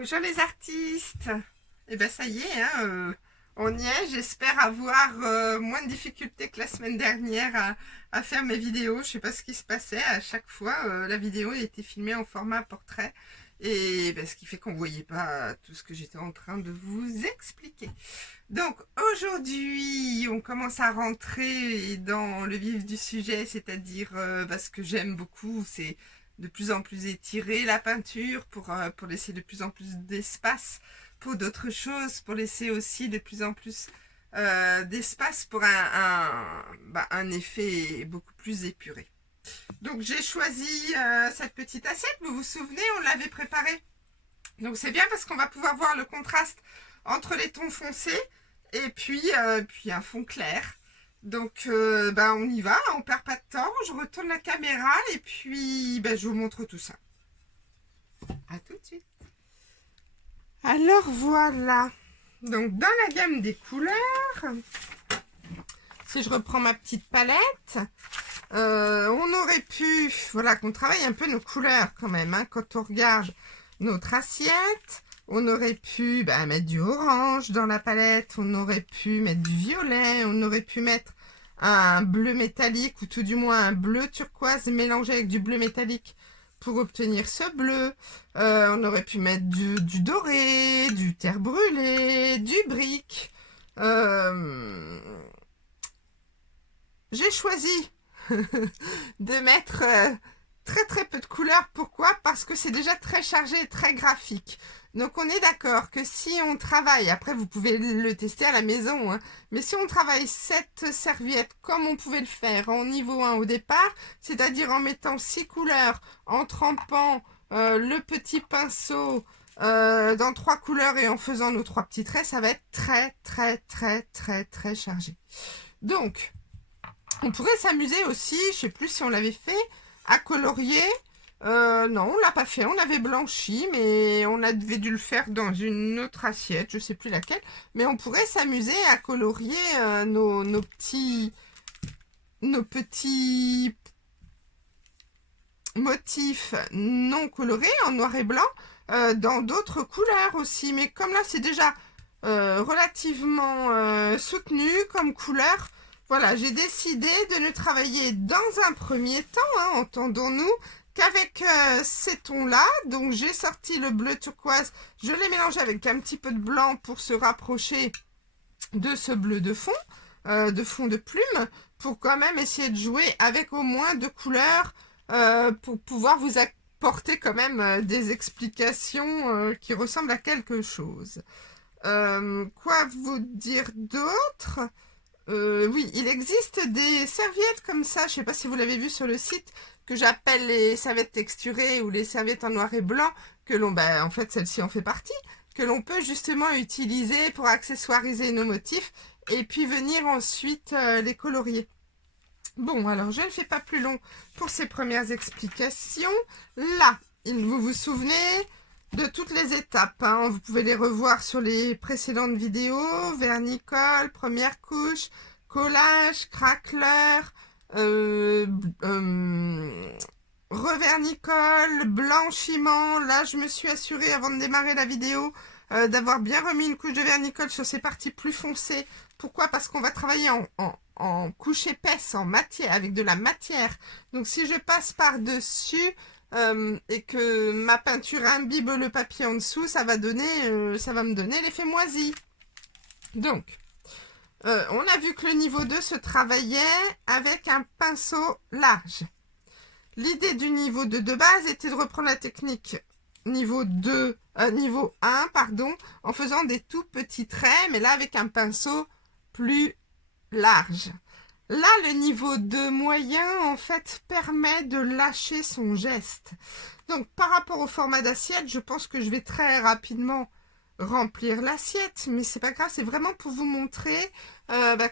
Bonjour les artistes. Et ben ça y est, hein, on y est. J'espère avoir moins de difficultés que la semaine dernière à faire mes vidéos. Je sais pas ce qui se passait. À chaque fois, la vidéo était filmée en format portrait. Et ben, ce qui fait qu'on voyait pas tout ce que j'étais en train de vous expliquer. Donc aujourd'hui, on commence à rentrer dans le vif du sujet, c'est-à-dire ce que j'aime beaucoup, c'est de plus en plus étirer la peinture pour laisser de plus en plus d'espace pour d'autres choses, pour laisser aussi de plus en plus d'espace pour un effet beaucoup plus épuré. Donc j'ai choisi cette petite assiette, vous vous souvenez, on l'avait préparée. Donc c'est bien parce qu'on va pouvoir voir le contraste entre les tons foncés et puis un fond clair. Donc on y va, on perd pas de temps, je retourne la caméra et puis je vous montre tout ça. À tout de suite. Alors voilà, donc dans la gamme des couleurs, si je reprends ma petite palette, on aurait pu, voilà, qu'on travaille un peu nos couleurs quand même, hein, quand on regarde notre assiette. On aurait pu mettre du orange dans la palette, on aurait pu mettre du violet, on aurait pu mettre un bleu métallique ou tout du moins un bleu turquoise mélangé avec du bleu métallique pour obtenir ce bleu. On aurait pu mettre du doré, du terre brûlée, du brique. J'ai choisi de mettre très peu de couleurs. Pourquoi? Parce que c'est déjà très chargé et très graphique. Donc on est d'accord que si on travaille, après vous pouvez le tester à la maison, hein, mais si on travaille cette serviette comme on pouvait le faire en niveau 1 au départ, c'est-à-dire en mettant 6 couleurs, en trempant le petit pinceau dans 3 couleurs et en faisant nos 3 petits traits, ça va être très chargé. Donc, on pourrait s'amuser aussi, je sais plus si on l'avait fait, à colorier. Non, on l'a pas fait, on avait blanchi, mais on avait dû le faire dans une autre assiette, je sais plus laquelle. Mais on pourrait s'amuser à colorier nos petits motifs non colorés en noir et blanc dans d'autres couleurs aussi. Mais comme là, c'est déjà relativement soutenu comme couleur, voilà, j'ai décidé de ne travailler dans un premier temps, hein, entendons-nous, qu'avec ces tons-là. Donc j'ai sorti le bleu turquoise, je l'ai mélangé avec un petit peu de blanc pour se rapprocher de ce bleu de fond de plume, pour quand même essayer de jouer avec au moins 2 couleurs pour pouvoir vous apporter quand même des explications qui ressemblent à quelque chose. Quoi vous dire d'autre? Oui, il existe des serviettes comme ça, je ne sais pas si vous l'avez vu sur le site, que j'appelle les serviettes texturées ou les serviettes en noir et blanc, que l'on, en fait celle-ci en fait partie, que l'on peut justement utiliser pour accessoiriser nos motifs et puis venir ensuite les colorier. Bon, alors je ne fais pas plus long pour ces premières explications. Là, vous vous souvenez de toutes les étapes, hein. Vous pouvez les revoir sur les précédentes vidéos. Vernicole, première couche, collage, craqueleur, revernicole, blanchiment. Là, je me suis assurée avant de démarrer la vidéo d'avoir bien remis une couche de vernicole sur ces parties plus foncées. Pourquoi? Parce qu'on va travailler en couche épaisse, en matière, avec de la matière. Donc si je passe par-dessus et que ma peinture imbibe le papier en dessous, ça va me donner l'effet moisi. Donc, on a vu que le niveau 2 se travaillait avec un pinceau large. L'idée du niveau 2 de base était de reprendre la technique niveau 1, pardon, en faisant des tout petits traits, mais là avec un pinceau plus large. Là, le niveau 2 moyen, en fait, permet de lâcher son geste. Donc, par rapport au format d'assiette, je pense que je vais très rapidement remplir l'assiette, mais c'est pas grave, c'est vraiment pour vous montrer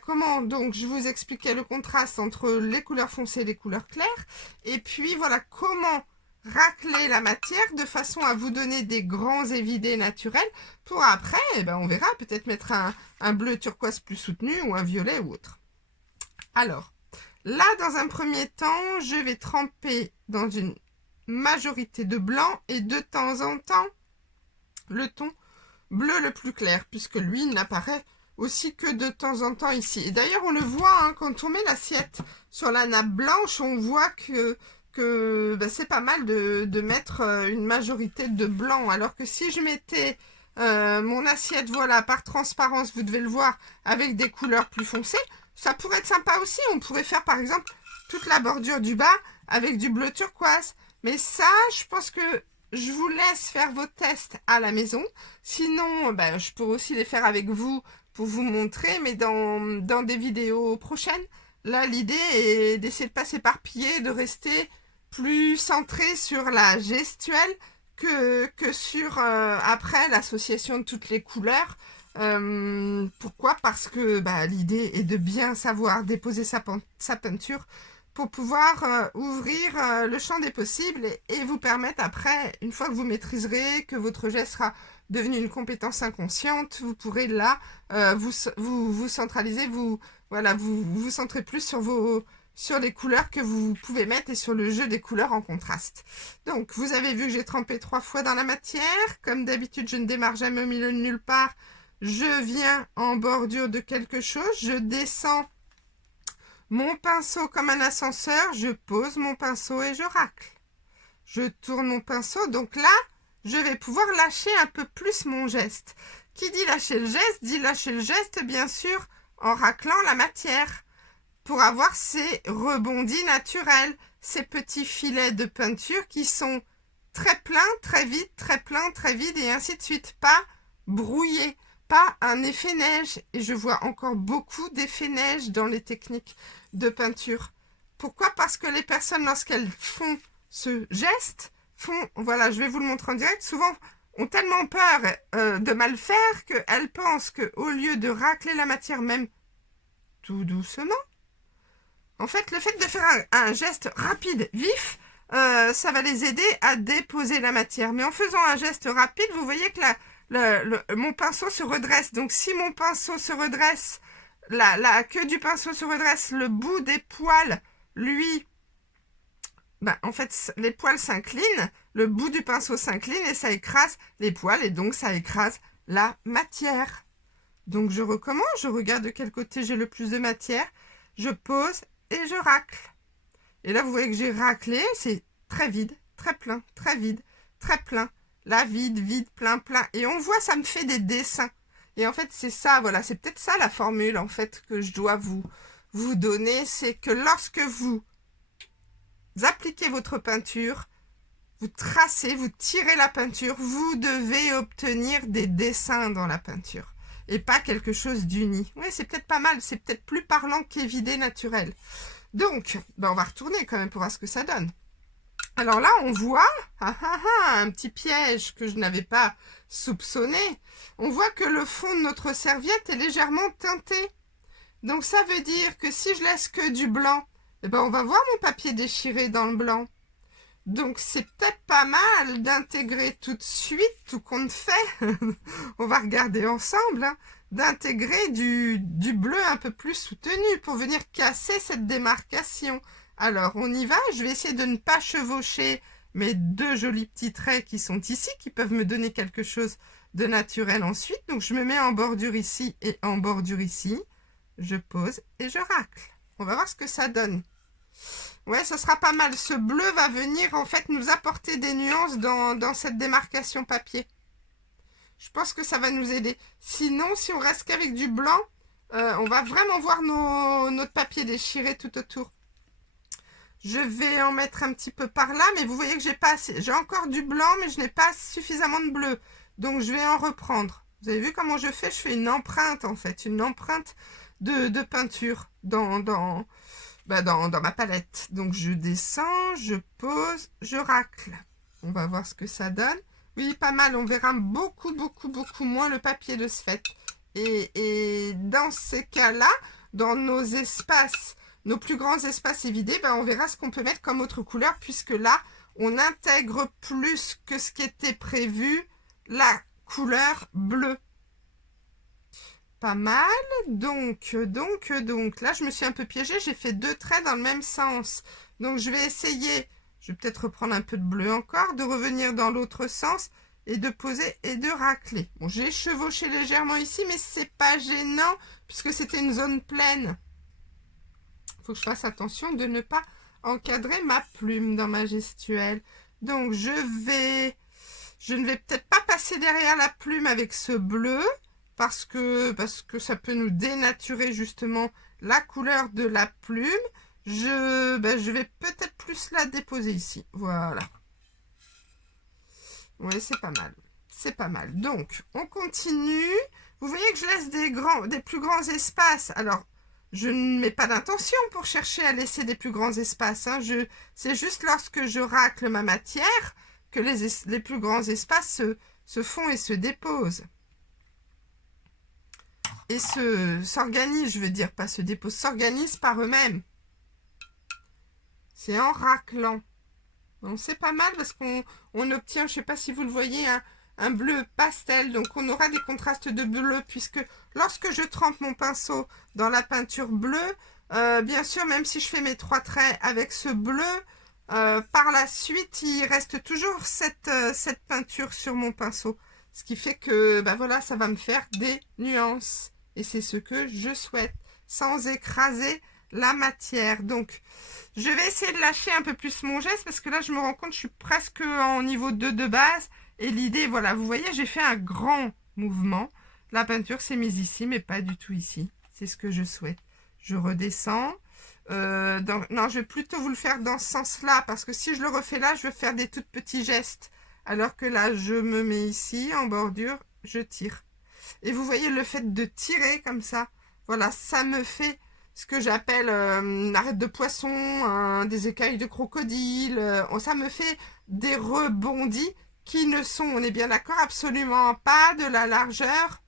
comment, donc, je vous expliquais le contraste entre les couleurs foncées et les couleurs claires, et puis, voilà, comment racler la matière de façon à vous donner des grands évidés naturels pour après, on verra, peut-être mettre un bleu turquoise plus soutenu ou un violet ou autre. Alors, là, dans un premier temps, je vais tremper dans une majorité de blanc et de temps en temps, le ton bleu le plus clair, puisque lui il n'apparaît aussi que de temps en temps ici. Et d'ailleurs on le voit, hein, quand on met l'assiette sur la nappe blanche, on voit que bah, c'est pas mal de mettre une majorité de blanc, alors que si je mettais mon assiette, voilà, par transparence, vous devez le voir, avec des couleurs plus foncées, ça pourrait être sympa aussi. On pourrait faire par exemple toute la bordure du bas avec du bleu turquoise. Mais ça, je pense que je vous laisse faire vos tests à la maison. Sinon, ben, je pourrais aussi les faire avec vous pour vous montrer, mais dans des vidéos prochaines. Là, l'idée est d'essayer de ne pas s'éparpiller, de rester plus centré sur la gestuelle que sur, après, l'association de toutes les couleurs. Pourquoi? Parce que bah, l'idée est de bien savoir déposer sa peinture pour pouvoir ouvrir le champ des possibles et vous permettre après, une fois que vous maîtriserez, que votre geste sera devenu une compétence inconsciente, vous pourrez là vous centraliser, voilà, vous centrez plus sur les couleurs que vous pouvez mettre et sur le jeu des couleurs en contraste. Donc, vous avez vu que j'ai trempé 3 fois dans la matière. Comme d'habitude, je ne démarre jamais au milieu de nulle part. Je viens en bordure de quelque chose, je descends mon pinceau comme un ascenseur, je pose mon pinceau et je racle. Je tourne mon pinceau, donc là, je vais pouvoir lâcher un peu plus mon geste. Qui dit lâcher le geste, dit lâcher le geste, bien sûr, en raclant la matière, pour avoir ces rebondis naturels, ces petits filets de peinture qui sont très pleins, très vides, très pleins, très vides, et ainsi de suite, pas brouillés. Pas un effet neige, et je vois encore beaucoup d'effets neige dans les techniques de peinture. Pourquoi? Parce que les personnes, lorsqu'elles font ce geste, voilà, je vais vous le montrer en direct, souvent ont tellement peur de mal faire qu'elles pensent qu'au lieu de racler la matière, même tout doucement, en fait, le fait de faire un geste rapide, vif, ça va les aider à déposer la matière. Mais en faisant un geste rapide, vous voyez que mon pinceau se redresse. Donc si mon pinceau se redresse, la queue du pinceau se redresse, le bout des poils, lui, ben, en fait, les poils s'inclinent, le bout du pinceau s'incline et ça écrase les poils et donc ça écrase la matière. Donc je recommence, je regarde de quel côté j'ai le plus de matière, je pose et je racle. Et là, vous voyez que j'ai raclé, c'est très vide, très plein, très vide, très plein. Là, vide, vide, plein, plein. Et on voit, ça me fait des dessins. Et en fait, c'est ça, voilà, c'est peut-être ça la formule, en fait, que je dois vous donner. C'est que lorsque vous appliquez votre peinture, vous tracez, vous tirez la peinture, vous devez obtenir des dessins dans la peinture. Et pas quelque chose d'uni. Oui, c'est peut-être pas mal, c'est peut-être plus parlant qu'évidé naturel. Donc, ben on va retourner quand même pour voir ce que ça donne. Alors là, on voit un petit piège que je n'avais pas soupçonné. On voit que le fond de notre serviette est légèrement teinté. Donc ça veut dire que si je laisse que du blanc, eh ben on va voir mon papier déchiré dans le blanc. Donc c'est peut-être pas mal d'intégrer tout de suite, tout compte fait, on va regarder ensemble, hein, d'intégrer du bleu un peu plus soutenu pour venir casser cette démarcation. Alors, on y va. Je vais essayer de ne pas chevaucher mes 2 jolis petits traits qui sont ici, qui peuvent me donner quelque chose de naturel ensuite. Donc, je me mets en bordure ici et en bordure ici. Je pose et je racle. On va voir ce que ça donne. Ouais, ça sera pas mal. Ce bleu va venir, en fait, nous apporter des nuances dans cette démarcation papier. Je pense que ça va nous aider. Sinon, si on reste qu'avec du blanc, on va vraiment voir notre papier déchiré tout autour. Je vais en mettre un petit peu par là, mais vous voyez que j'ai encore du blanc, mais je n'ai pas suffisamment de bleu. Donc, je vais en reprendre. Vous avez vu comment je fais une empreinte, en fait. Une empreinte de peinture dans ma palette. Donc, je descends, je pose, je racle. On va voir ce que ça donne. Oui, pas mal. On verra beaucoup, beaucoup, beaucoup moins le papier de ce fait. Et dans ces cas-là, dans nos espaces, nos plus grands espaces évidés, ben on verra ce qu'on peut mettre comme autre couleur, puisque là, on intègre plus que ce qui était prévu, la couleur bleue. Pas mal. Donc, là, je me suis un peu piégée. J'ai fait 2 traits dans le même sens. Donc, je vais essayer, je vais peut-être reprendre un peu de bleu encore, de revenir dans l'autre sens et de poser et de racler. Bon, j'ai chevauché légèrement ici, mais c'est pas gênant puisque c'était une zone pleine. Il faut que je fasse attention de ne pas encadrer ma plume dans ma gestuelle. Donc je ne vais peut-être pas passer derrière la plume avec ce bleu parce que ça peut nous dénaturer justement la couleur de la plume. Je vais peut-être plus la déposer ici. Voilà. Oui, c'est pas mal. C'est pas mal. Donc, on continue. Vous voyez que je laisse des plus grands espaces. Alors, je ne mets pas d'intention pour chercher à laisser des plus grands espaces. Hein. C'est juste lorsque je racle ma matière que les plus grands espaces se font et se déposent. Et s'organisent, je veux dire, pas se déposent, s'organisent par eux-mêmes. C'est en raclant. Donc c'est pas mal parce qu'on obtient, je ne sais pas si vous le voyez, un bleu pastel. Donc on aura des contrastes de bleu puisque lorsque je trempe mon pinceau dans la peinture bleue, bien sûr, même si je fais mes 3 traits avec ce bleu, par la suite, il reste toujours cette peinture sur mon pinceau. Ce qui fait que, voilà, ça va me faire des nuances. Et c'est ce que je souhaite, sans écraser la matière. Donc, je vais essayer de lâcher un peu plus mon geste parce que là, je me rends compte que je suis presque en niveau 2 de base. Et l'idée, voilà, vous voyez, j'ai fait un grand mouvement. La peinture s'est mise ici, mais pas du tout ici. C'est ce que je souhaite. Je redescends. Non, je vais plutôt vous le faire dans ce sens-là, parce que si je le refais là, je vais faire des tout petits gestes. Alors que là, je me mets ici, en bordure, je tire. Et vous voyez le fait de tirer comme ça, voilà, ça me fait ce que j'appelle une arête de poisson, des écailles de crocodile, ça me fait des rebondis qui ne sont, on est bien d'accord, absolument pas de la largeur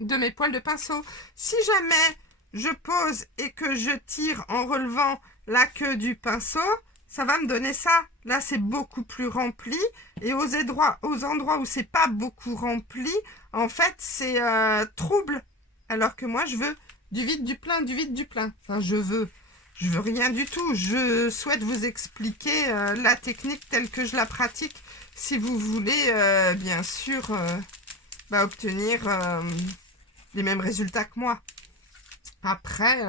de mes poils de pinceau. Si jamais je pose et que je tire en relevant la queue du pinceau, ça va me donner ça. Là, c'est beaucoup plus rempli. Et aux endroits où c'est pas beaucoup rempli, en fait, c'est trouble. Alors que moi, je veux du vide, du plein, du vide, du plein. Enfin, je veux rien du tout. Je souhaite vous expliquer la technique telle que je la pratique. Si vous voulez, bien sûr, obtenir les mêmes résultats que moi. Après,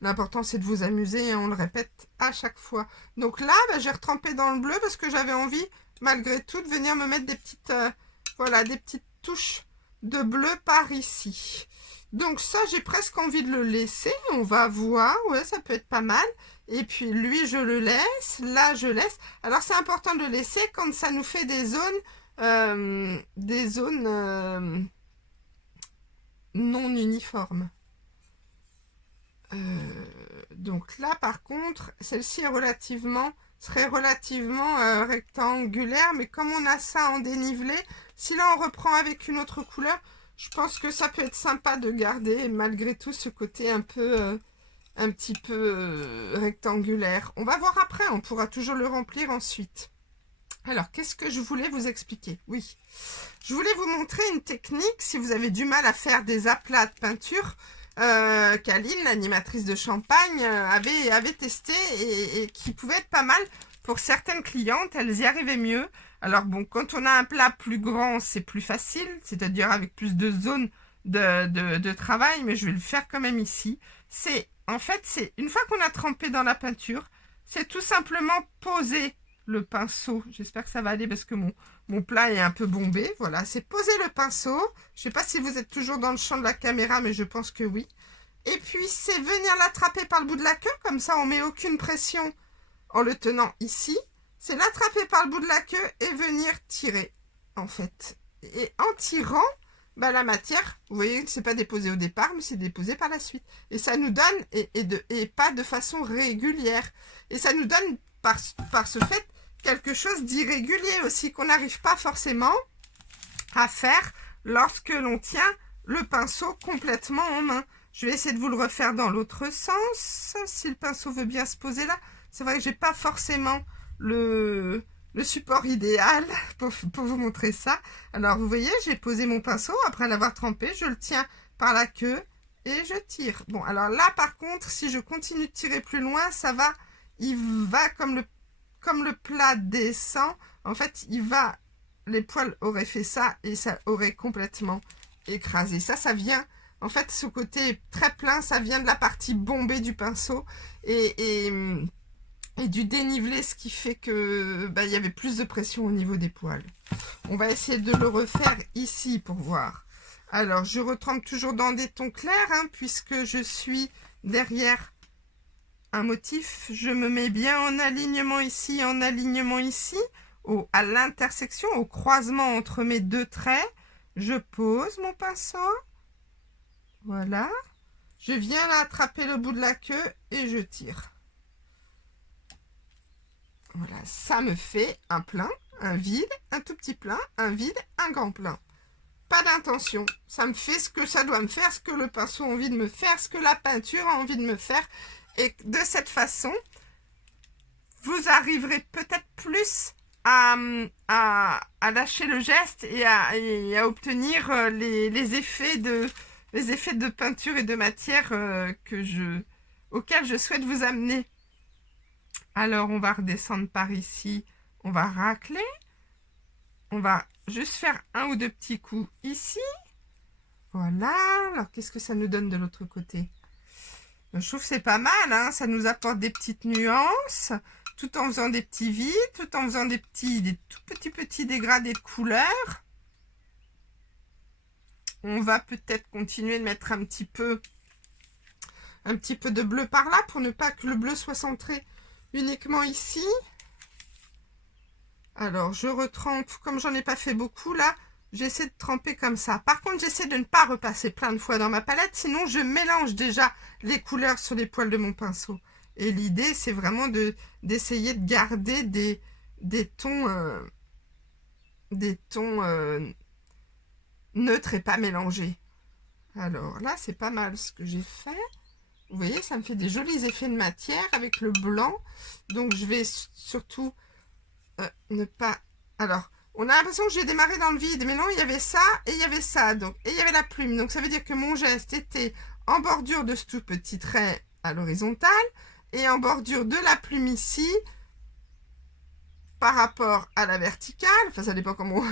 l'important c'est de vous amuser et on le répète à chaque fois. Donc là, j'ai retrempé dans le bleu parce que j'avais envie, malgré tout, de venir me mettre des petites, des petites touches de bleu par ici. Donc ça, j'ai presque envie de le laisser. On va voir, ouais, ça peut être pas mal. Et puis lui, je le laisse. Là, je laisse. Alors c'est important de le laisser quand ça nous fait des zones non uniformes. Donc là, par contre, celle-ci serait relativement rectangulaire, mais comme on a ça en dénivelé, si là on reprend avec une autre couleur, je pense que ça peut être sympa de garder malgré tout ce côté un petit peu rectangulaire. On va voir après, on pourra toujours le remplir ensuite. Alors, qu'est-ce que je voulais vous expliquer? Oui, je voulais vous montrer une technique si vous avez du mal à faire des aplats de peinture. Kaline, l'animatrice de Champagne, avait testé et qui pouvait être pas mal pour certaines clientes, elles y arrivaient mieux. Alors bon, quand on a un plat plus grand, c'est plus facile, c'est-à-dire avec plus de zones de travail, mais je vais le faire quand même ici. En fait, c'est une fois qu'on a trempé dans la peinture, c'est tout simplement poser le pinceau. J'espère que ça va aller parce que mon plat est un peu bombé. Voilà, c'est poser le pinceau. Je ne sais pas si vous êtes toujours dans le champ de la caméra, mais je pense que oui. Et puis, c'est venir l'attraper par le bout de la queue. Comme ça, on ne met aucune pression en le tenant ici. C'est l'attraper par le bout de la queue et venir tirer, en fait. Et en tirant, la matière, vous voyez que c'est pas déposé au départ, mais c'est déposé par la suite. Et ça nous donne, et pas de façon régulière. Et ça nous donne, par ce fait, quelque chose d'irrégulier aussi, qu'on n'arrive pas forcément à faire lorsque l'on tient le pinceau complètement en main. Je vais essayer de vous le refaire dans l'autre sens, si le pinceau veut bien se poser là. C'est vrai que j'ai pas forcément le support idéal pour vous montrer ça. Alors vous voyez, j'ai posé mon pinceau, après l'avoir trempé, je le tiens par la queue et je tire. Bon, alors là par contre, si je continue de tirer plus loin, il va comme le plat descend, en fait il va les poils auraient fait ça et ça aurait complètement écrasé. Ça vient, en fait, ce côté très plein, ça vient de la partie bombée du pinceau et du dénivelé, ce qui fait que il y avait plus de pression au niveau des poils. On va essayer de le refaire ici pour voir. Alors, je retrempe toujours dans des tons clairs, hein, puisque je suis derrière un motif. Je me mets bien en alignement ici, à l'intersection, au croisement entre mes deux traits. Je pose mon pinceau. Voilà. Je viens là attraper le bout de la queue et je tire. Voilà, ça me fait un plein, un vide, un tout petit plein, un vide, un grand plein. Pas d'intention. Ça me fait ce que ça doit me faire, ce que le pinceau a envie de me faire, ce que la peinture a envie de me faire. Et de cette façon, vous arriverez peut-être plus à lâcher le geste et à obtenir les effets de peinture et de matière auxquels je souhaite vous amener. Alors, on va redescendre par ici. On va racler. On va juste faire un ou deux petits coups ici. Voilà. Alors, qu'est-ce que ça nous donne de l'autre côté? Je trouve que c'est pas mal, hein. Ça nous apporte des petites nuances, tout en faisant des petits vides, tout en faisant des tout petits dégradés de couleurs. On va peut-être continuer de mettre un petit peu de bleu par là, pour ne pas que le bleu soit centré uniquement ici. Alors, je retrempe, comme j'en ai pas fait beaucoup là, j'essaie de tremper comme ça. Par contre, j'essaie de ne pas repasser plein de fois dans ma palette, sinon je mélange déjà les couleurs sur les poils de mon pinceau. Et l'idée, c'est vraiment d'essayer de garder des tons neutres et pas mélangés. Alors là, c'est pas mal ce que j'ai fait. Vous voyez, ça me fait des jolis effets de matière avec le blanc. Donc, je vais surtout ne pas... Alors, on a l'impression que j'ai démarré dans le vide, mais non, il y avait ça et il y avait ça. Donc, et il y avait la plume. Donc, ça veut dire que mon geste était en bordure de ce tout petit trait à l'horizontale et en bordure de la plume ici par rapport à la verticale. Enfin, ça dépend comment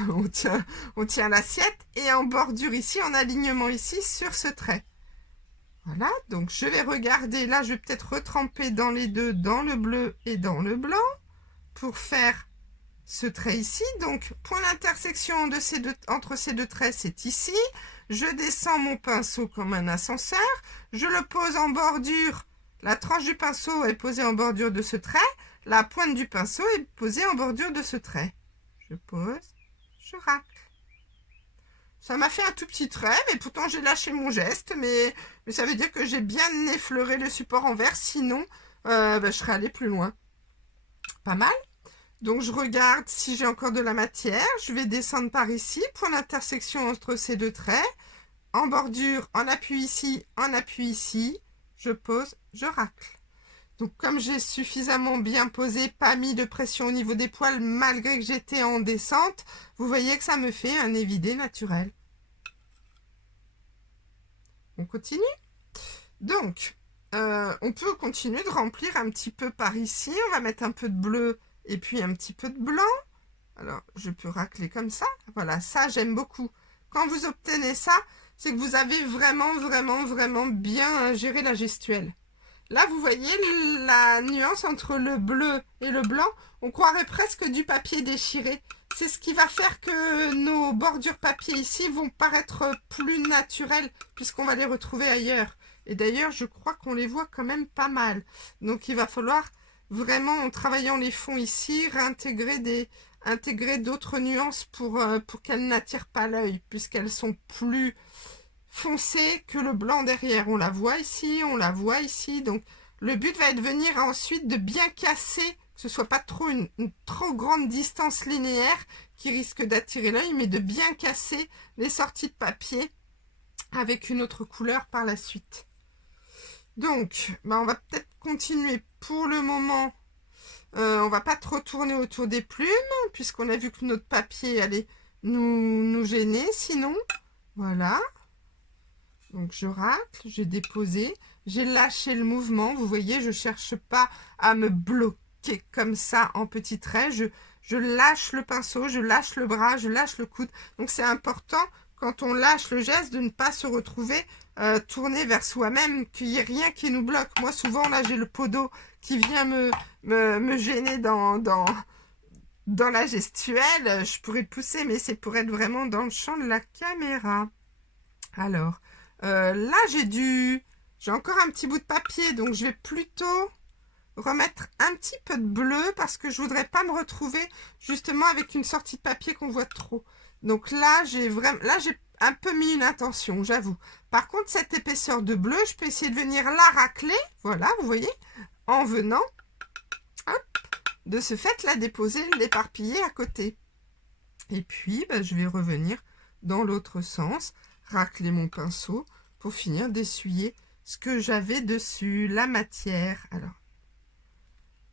on tient l'assiette. Et en bordure ici, en alignement ici sur ce trait. Voilà, donc je vais regarder. Là, je vais peut-être retremper dans les deux, dans le bleu et dans le blanc pour faire ce trait ici. Donc, point d'intersection entre ces deux traits, c'est ici. Je descends mon pinceau comme un ascenseur. Je le pose en bordure. La tranche du pinceau est posée en bordure de ce trait. La pointe du pinceau est posée en bordure de ce trait. Je pose, je racle. Ça m'a fait un tout petit trait, mais pourtant j'ai lâché mon geste. Mais ça veut dire que j'ai bien effleuré le support en vert. Sinon, je serais allée plus loin. Pas mal. Donc, je regarde si j'ai encore de la matière. Je vais descendre par ici. Point d'intersection entre ces deux traits. En bordure, en appui ici, en appui ici. Je pose, je racle. Donc, comme j'ai suffisamment bien posé, pas mis de pression au niveau des poils, malgré que j'étais en descente, vous voyez que ça me fait un évidé naturel. On continue. Donc, on peut continuer de remplir un petit peu par ici. On va mettre un peu de bleu et puis un petit peu de blanc. Alors, je peux racler comme ça. Voilà, ça, j'aime beaucoup. Quand vous obtenez ça, c'est que vous avez vraiment bien géré la gestuelle. Là, vous voyez la nuance entre le bleu et le blanc. On croirait presque du papier déchiré. C'est ce qui va faire que nos bordures papier ici vont paraître plus naturelles puisqu'on va les retrouver ailleurs. Et d'ailleurs, je crois qu'on les voit quand même pas mal. Donc, il va falloir vraiment, en travaillant les fonds ici, intégrer d'autres nuances pour qu'elles n'attirent pas l'œil puisqu'elles sont plus foncé que le blanc derrière. On la voit ici, on la voit ici. Donc, le but va être de venir ensuite de bien casser, que ce soit pas trop une trop grande distance linéaire qui risque d'attirer l'œil, mais de bien casser les sorties de papier avec une autre couleur par la suite. Donc, on va peut-être continuer pour le moment. On va pas trop tourner autour des plumes, puisqu'on a vu que notre papier allait nous gêner sinon. Voilà. Donc, je racle, j'ai déposé, j'ai lâché le mouvement. Vous voyez, je ne cherche pas à me bloquer comme ça en petits traits. Je je lâche le pinceau, je lâche le bras, je lâche le coude. Donc c'est important quand on lâche le geste de ne pas se retrouver tourné vers soi-même, qu'il n'y ait rien qui nous bloque. Moi souvent là j'ai le podo qui vient me gêner dans la gestuelle. Je pourrais le pousser mais c'est pour être vraiment dans le champ de la caméra. Alors là j'ai encore un petit bout de papier, donc je vais plutôt remettre un petit peu de bleu parce que je voudrais pas me retrouver justement avec une sortie de papier qu'on voit trop. Donc là j'ai un peu mis une intention, j'avoue. Par contre cette épaisseur de bleu, je peux essayer de venir la racler, voilà, vous voyez, en venant hop, de ce fait la déposer, l'éparpiller à côté. Et puis je vais revenir dans l'autre sens, racler mon pinceau pour finir d'essuyer ce que j'avais dessus, la matière. Alors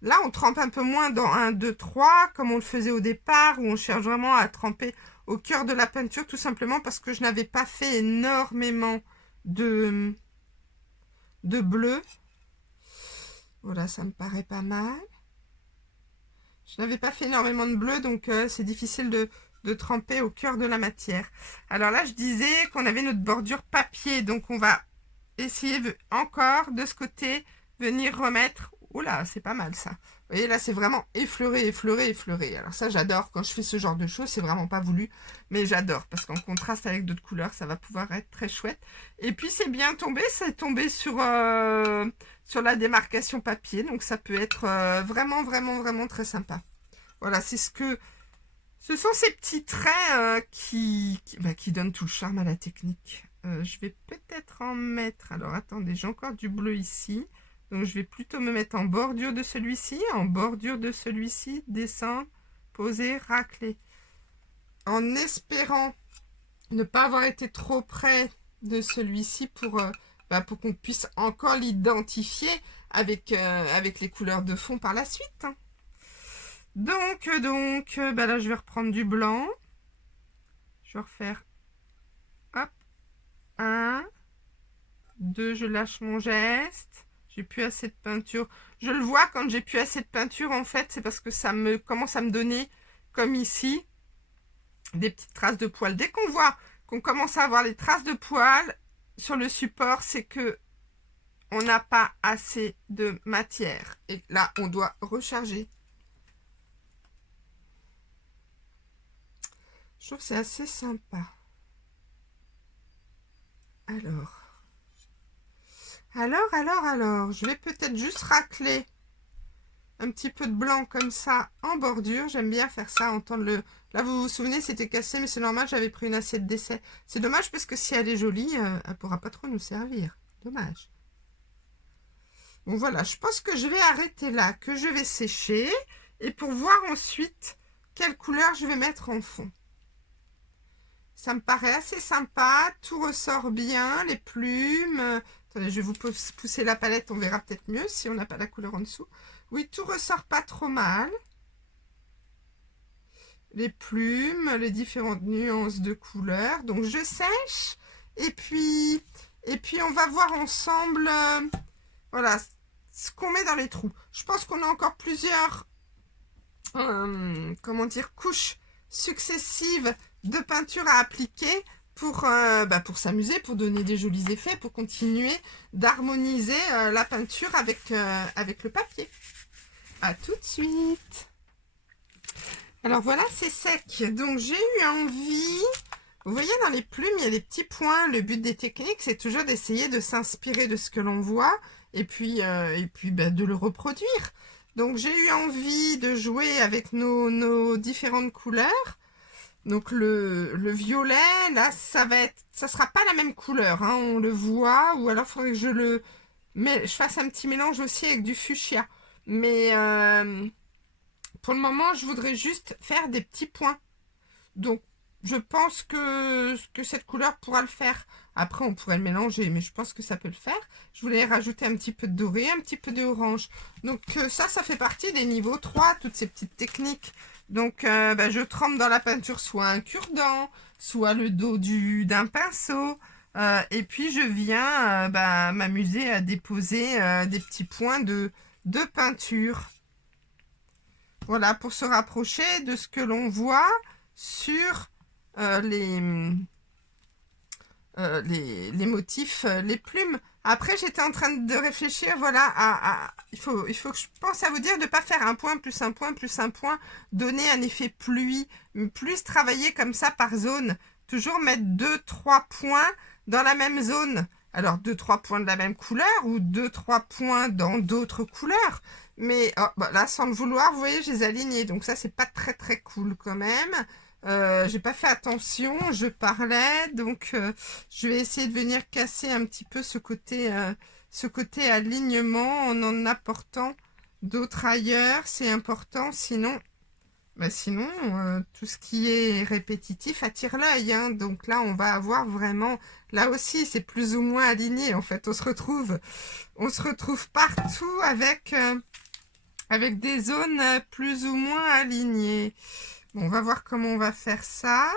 là, on trempe un peu moins dans 1, 2, 3, comme on le faisait au départ, où on cherche vraiment à tremper au cœur de la peinture, tout simplement parce que je n'avais pas fait énormément de bleu. Voilà, ça me paraît pas mal. Je n'avais pas fait énormément de bleu, donc c'est difficile de tremper au cœur de la matière. Alors là, je disais qu'on avait notre bordure papier, donc on va essayer encore de ce côté, venir remettre. Oula, c'est pas mal ça. Vous voyez, là, c'est vraiment effleuré, effleuré, effleuré. Alors ça, j'adore. Quand je fais ce genre de choses, c'est vraiment pas voulu. Mais j'adore, parce qu'en contraste avec d'autres couleurs, ça va pouvoir être très chouette. Et puis, c'est bien tombé. C'est tombé sur la démarcation papier. Donc, ça peut être vraiment, vraiment, vraiment très sympa. Voilà, ce sont ces petits traits qui donnent tout le charme à la technique. Je vais peut-être en mettre... Alors, attendez, j'ai encore du bleu ici. Donc, je vais plutôt me mettre en bordure de celui-ci, descendre, poser, racler. En espérant ne pas avoir été trop près de celui-ci pour qu'on puisse encore l'identifier avec les couleurs de fond par la suite. Donc, là, je vais reprendre du blanc. Je vais refaire, hop, 1, 2, je lâche mon geste. J'ai plus assez de peinture. Je le vois quand j'ai plus assez de peinture, en fait, c'est parce que ça me commence à me donner, comme ici, des petites traces de poils. Dès qu'on voit qu'on commence à avoir les traces de poils sur le support, c'est que on n'a pas assez de matière. Et là, on doit recharger. Je trouve que c'est assez sympa. Alors, je vais peut-être juste racler un petit peu de blanc comme ça en bordure. J'aime bien faire ça, entendre le... Là, vous vous souvenez, c'était cassé, mais c'est normal, j'avais pris une assiette d'essai. C'est dommage parce que si elle est jolie, elle pourra pas trop nous servir. Dommage. Bon, voilà, je pense que je vais arrêter là, que je vais sécher. Et pour voir ensuite quelle couleur je vais mettre en fond. Ça me paraît assez sympa, tout ressort bien, les plumes. Attendez, je vais vous pousser la palette, on verra peut-être mieux si on n'a pas la couleur en dessous. Oui, tout ressort pas trop mal. Les plumes, les différentes nuances de couleurs. Donc je sèche et puis on va voir ensemble voilà, ce qu'on met dans les trous. Je pense qu'on a encore plusieurs comment dire, couches successives de peinture à appliquer pour s'amuser, pour donner des jolis effets, pour continuer d'harmoniser la peinture avec le papier. À tout de suite. Alors voilà, c'est sec. Donc j'ai eu envie, vous voyez dans les plumes, il y a des petits points. Le but des techniques, c'est toujours d'essayer de s'inspirer de ce que l'on voit et puis de le reproduire. Donc j'ai eu envie de jouer avec nos différentes couleurs. Donc le violet, là, ça sera pas la même couleur, hein, on le voit. Ou alors il faudrait que je fasse un petit mélange aussi avec du fuchsia. Mais pour le moment, je voudrais juste faire des petits points. Donc je pense que cette couleur pourra le faire. Après, on pourrait le mélanger, mais je pense que ça peut le faire. Je voulais rajouter un petit peu de doré, un petit peu d'orange. Donc ça fait partie des niveaux 3, toutes ces petites techniques. Donc je trempe dans la peinture soit un cure-dent, soit le dos d'un pinceau. Et puis je viens m'amuser à déposer des petits points de peinture. Voilà, pour se rapprocher de ce que l'on voit sur les motifs, les plumes. Après, j'étais en train de réfléchir, voilà, il faut que je pense à vous dire de ne pas faire un point plus un point plus un point, donner un effet pluie, plus travailler comme ça par zone. Toujours mettre 2-3 points dans la même zone. Alors, 2-3 points de la même couleur ou 2-3 points dans d'autres couleurs. Mais oh, bah là, sans le vouloir, vous voyez, je les ai alignés. Donc ça, c'est pas très très cool quand même. J'ai pas fait attention, je parlais, donc je vais essayer de venir casser un petit peu ce côté alignement en apportant d'autres ailleurs, c'est important, sinon tout ce qui est répétitif attire l'œil, hein. Donc là on va avoir vraiment, là aussi c'est plus ou moins aligné, en fait on se retrouve partout avec des zones plus ou moins alignées. Bon, on va voir comment on va faire ça.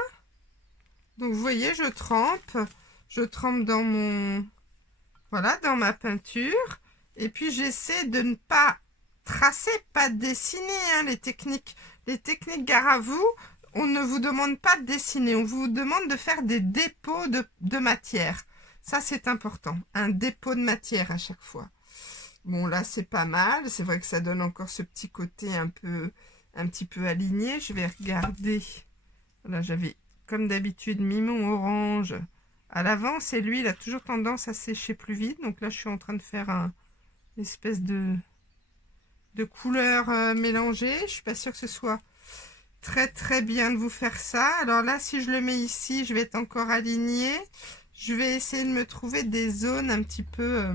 Donc, vous voyez, je trempe dans dans ma peinture. Et puis, j'essaie de ne pas tracer, pas dessiner, hein, les techniques. Les techniques gare à vous, on ne vous demande pas de dessiner. On vous demande de faire des dépôts de matière. Ça, c'est important. Un dépôt de matière à chaque fois. Bon, là, c'est pas mal. C'est vrai que ça donne encore ce petit côté un petit peu aligné. Je vais regarder. Là, j'avais, comme d'habitude, mis mon orange à l'avance. Et lui, il a toujours tendance à sécher plus vite. Donc là, je suis en train de faire une espèce de couleur mélangée. Je suis pas sûre que ce soit très très bien de vous faire ça. Alors là, si je le mets ici, je vais être encore aligné. Je vais essayer de me trouver des zones un petit peu...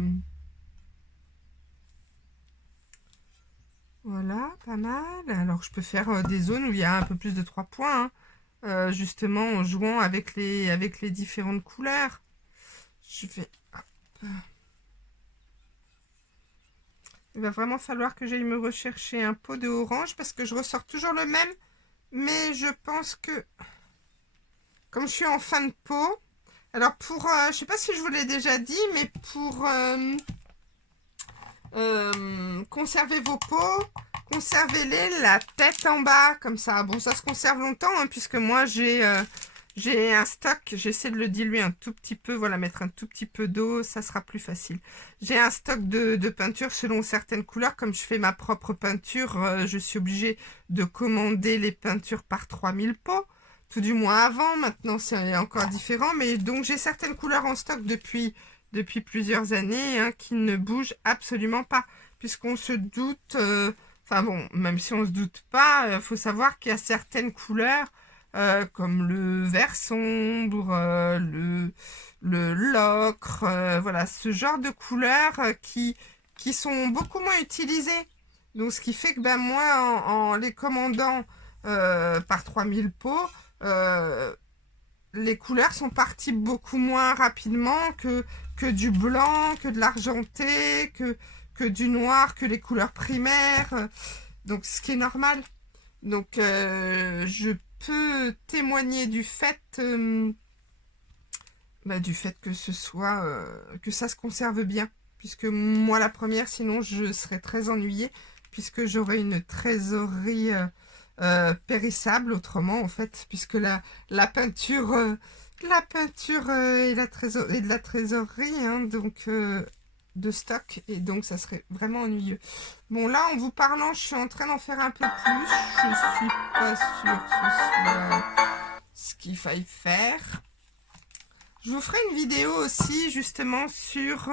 Voilà, pas mal. Alors, je peux faire des zones où il y a un peu plus de 3 points, hein, justement en jouant avec les différentes couleurs. Je vais... hop. Il va vraiment falloir que j'aille me rechercher un pot de orange parce que je ressors toujours le même. Mais je pense que, comme je suis en fin de pot, alors pour... je sais pas si je vous l'ai déjà dit, mais pour conserver vos pots, conservez-les la tête en bas, comme ça. Bon, ça se conserve longtemps, hein, puisque moi, j'ai un stock. J'essaie de le diluer un tout petit peu. Voilà, mettre un tout petit peu d'eau, ça sera plus facile. J'ai un stock de peinture selon certaines couleurs. Comme je fais ma propre peinture, je suis obligée de commander les peintures par 3000 pots. Tout du moins avant. Maintenant, c'est encore différent. Mais donc, j'ai certaines couleurs en stock depuis plusieurs années, hein, qui ne bougent absolument pas, puisqu'on se doute, enfin bon, même si on se doute pas, faut savoir qu'il y a certaines couleurs, comme le vert sombre, l'ocre, voilà, ce genre de couleurs qui sont beaucoup moins utilisées. Donc ce qui fait que ben, moi, en les commandant par 3000 pots, les couleurs sont parties beaucoup moins rapidement que du blanc, que de l'argenté, que du noir, que les couleurs primaires. Donc, ce qui est normal. Donc, je peux témoigner du fait que ce soit que ça se conserve bien. Puisque moi, la première, sinon, je serais très ennuyée. Puisque j'aurais une trésorerie... périssable autrement en fait, puisque la peinture et de la trésorerie, hein, donc de stock, et donc ça serait vraiment ennuyeux. Bon, là en vous parlant, je suis en train d'en faire un peu plus. Je suis pas sûre que ce soit ce qu'il faille faire. Je vous ferai une vidéo aussi justement sur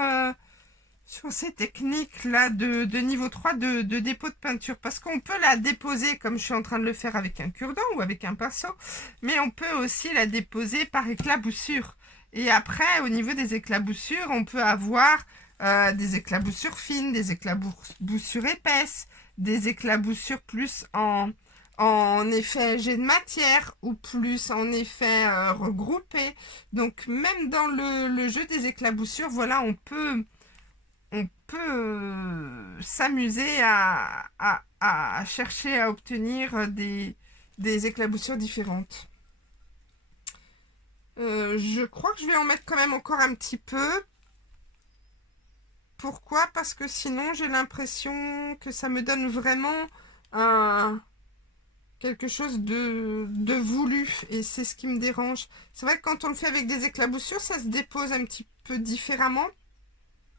ces techniques-là de niveau 3 de dépôt de peinture. Parce qu'on peut la déposer comme je suis en train de le faire avec un cure-dent ou avec un pinceau. Mais on peut aussi la déposer par éclaboussure. Et après, au niveau des éclaboussures, on peut avoir des éclaboussures fines, des éclaboussures épaisses, des éclaboussures plus en effet jet de matière ou plus en effet regroupé. Donc même dans le jeu des éclaboussures, voilà, on peut s'amuser à chercher à obtenir des éclaboussures différentes. Je crois que je vais en mettre quand même encore un petit peu. Pourquoi? Parce que sinon j'ai l'impression que ça me donne vraiment quelque chose de voulu, et c'est ce qui me dérange. C'est vrai que quand on le fait avec des éclaboussures, ça se dépose un petit peu différemment,